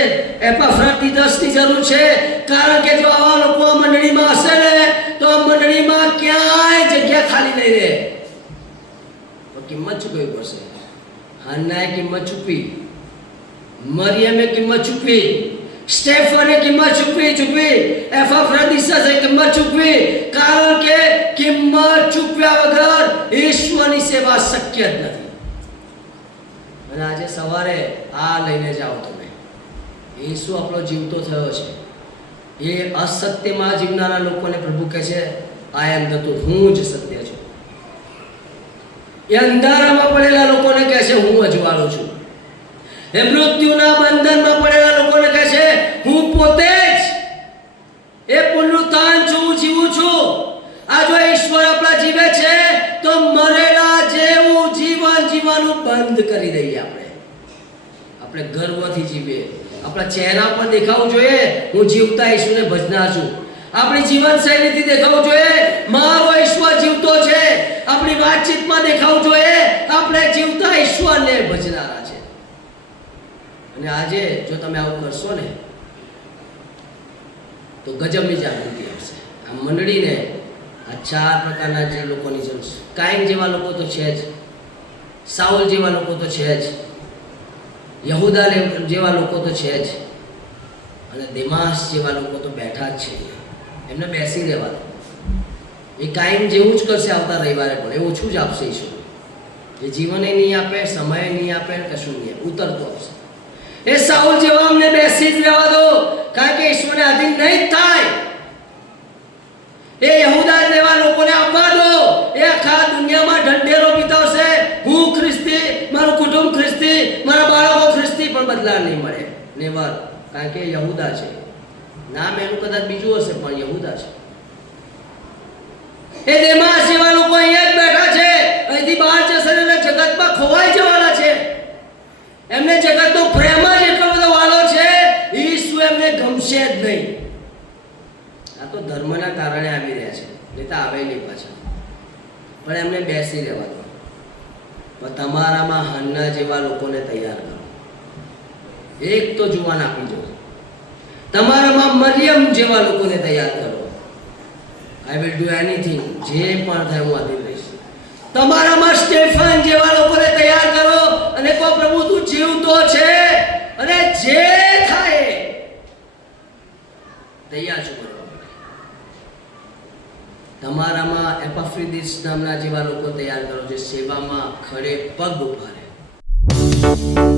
એપાફ્રોડિટસની જરૂર છે. કારણ કે જો આવા લોકો આ મંડળીમાં હશે ને તો આ મંડળીમાં ક્યાંય જગ્યા ખાલી નહીં રહે. તો કિંમત ચૂકવવી પડશે. હન્નાએ કિંમત ચૂકવી, મરિયમે કિંમત ચૂકવી, સ્ટેફને કિંમત ચૂકવી, એપાફ્રોડિટસે કિંમત ચૂકવી. કારણ કે કિંમત ચૂકવ્યા વગર ઈશ્વરની સેવા શક્ય જ નથી. અને આજે સવારે આ લઈને જાઓ તમે. ઈસુ આપણો જીવતો થયો છે. એ અસત્યમાં જીવનારા લોકોને પ્રભુ કહે છે આઈ એમ ધ ટ્રુથ, હું જ સત્ય છું. એ અંધારામાં પડેલા લોકોને કહે છે હું અજવાળું છું. એ મૃત્યુના બંધનમાં પડેલા લોકોને કહે છે હું પોતે જ એ પુનરુત્થાન છું, જીવું છું. આ જો ઈશ્વર આપણા જીવે છે તો મરેલા જેવું જીવન જીવવાનું બંધ કરી દઈએ. આપણે ગર્વથી જીવીએ. આપણા ચહેરા પર દેખાવું જોઈએ હું જીવતા ઈશ્વરને ભજનાર છું. આપણી જીવનશૈલીથી દેખાવું જોઈએ મારો ઈશ્વર જીવતો છે. આપણી વાતચીતમાં દેખાવું જોઈએ આપણે જીવતા ઈશ્વરને ભજનારા છે. અને આજે જો તમે આવું કરશો ને તો ગજબની જાગૃતિ આવશે. આ મંડળીને આ 4 પ્રકારના જે લોકોની જરૂર છે. કાઈન જેવા લોકો તો છે જ, સાઉલ જેવા લોકો તો છે જ, યહૂદા જેવા લોકો તો છે જ, અને દેમાસ જેવા લોકો તો બેઠા જ છે. એમને બેસી રહેવા દો. એ કાઈન જેવું જ કરશે આવતા રવિવારે પણ. એ ઓછું જ આપશે ઈશ્વર. એ જીવને નહીં આપે, સમય નહીં આપે, કશું નહીં આપે, ઉતરતો આપશે. એ સાઉલ જેવા અમને બેસી જ રહેવા દો, કારણ કે ઈશ્વરને આધીન નહીં થાય. એ યહૂદા જેવા લોકોને આપવા દો. એ આખા દુનિયામાં ઢંઢેરો પીતાવશે હું ખ્રિસ્તી, મારું કુટુંબ ખ્રિસ્તી, મારા બાળકો ખ્રિસ્તી, પણ બદલાવ નહીં મળે. નેવર. કારણ કે યહૂદા છે. નામ એનું કદાચ બીજું હશે પણ યહૂદા છે. એ દેમાસ જેવા લોકો અહીંયા જ બેઠા છે. અહીંથી બહાર જશે અને જગતમાં ખોવાઈ જવાના છે. એમને જગતનો પ્રેમ જ એટલો બધો વાલો છે, ઈશ્વર એમને ગમશે જ નહીં. આ તો ધર્મના કારણે આવી રહ્યા છે, નહીં તો આવે નહીં પાછા. પણ એમને બેસી રહેવા દો. પણ તમારામાં હન્ના જેવા લોકોને તૈયાર કરો. એક તો જુવાન આપી દો. તમારામાં મરિયમ જેવા લોકોને તૈયાર કરો. આઈ વિલ ડુ એનીથિંગ, જે પણ થાય હું આધીન રહીશ. તમારામાં સ્ટેફન જેવા લોકોને તૈયાર કરો અને કહો પ્રભુ તું જીવતો છે અને જે થાય તૈયાર છું કરવા માટે. તમારામાં એપાફ્રોડિટસ નામના જેવા લોકો તૈયાર કરો જે સેવામાં ખડે પગ ઉભા રહે.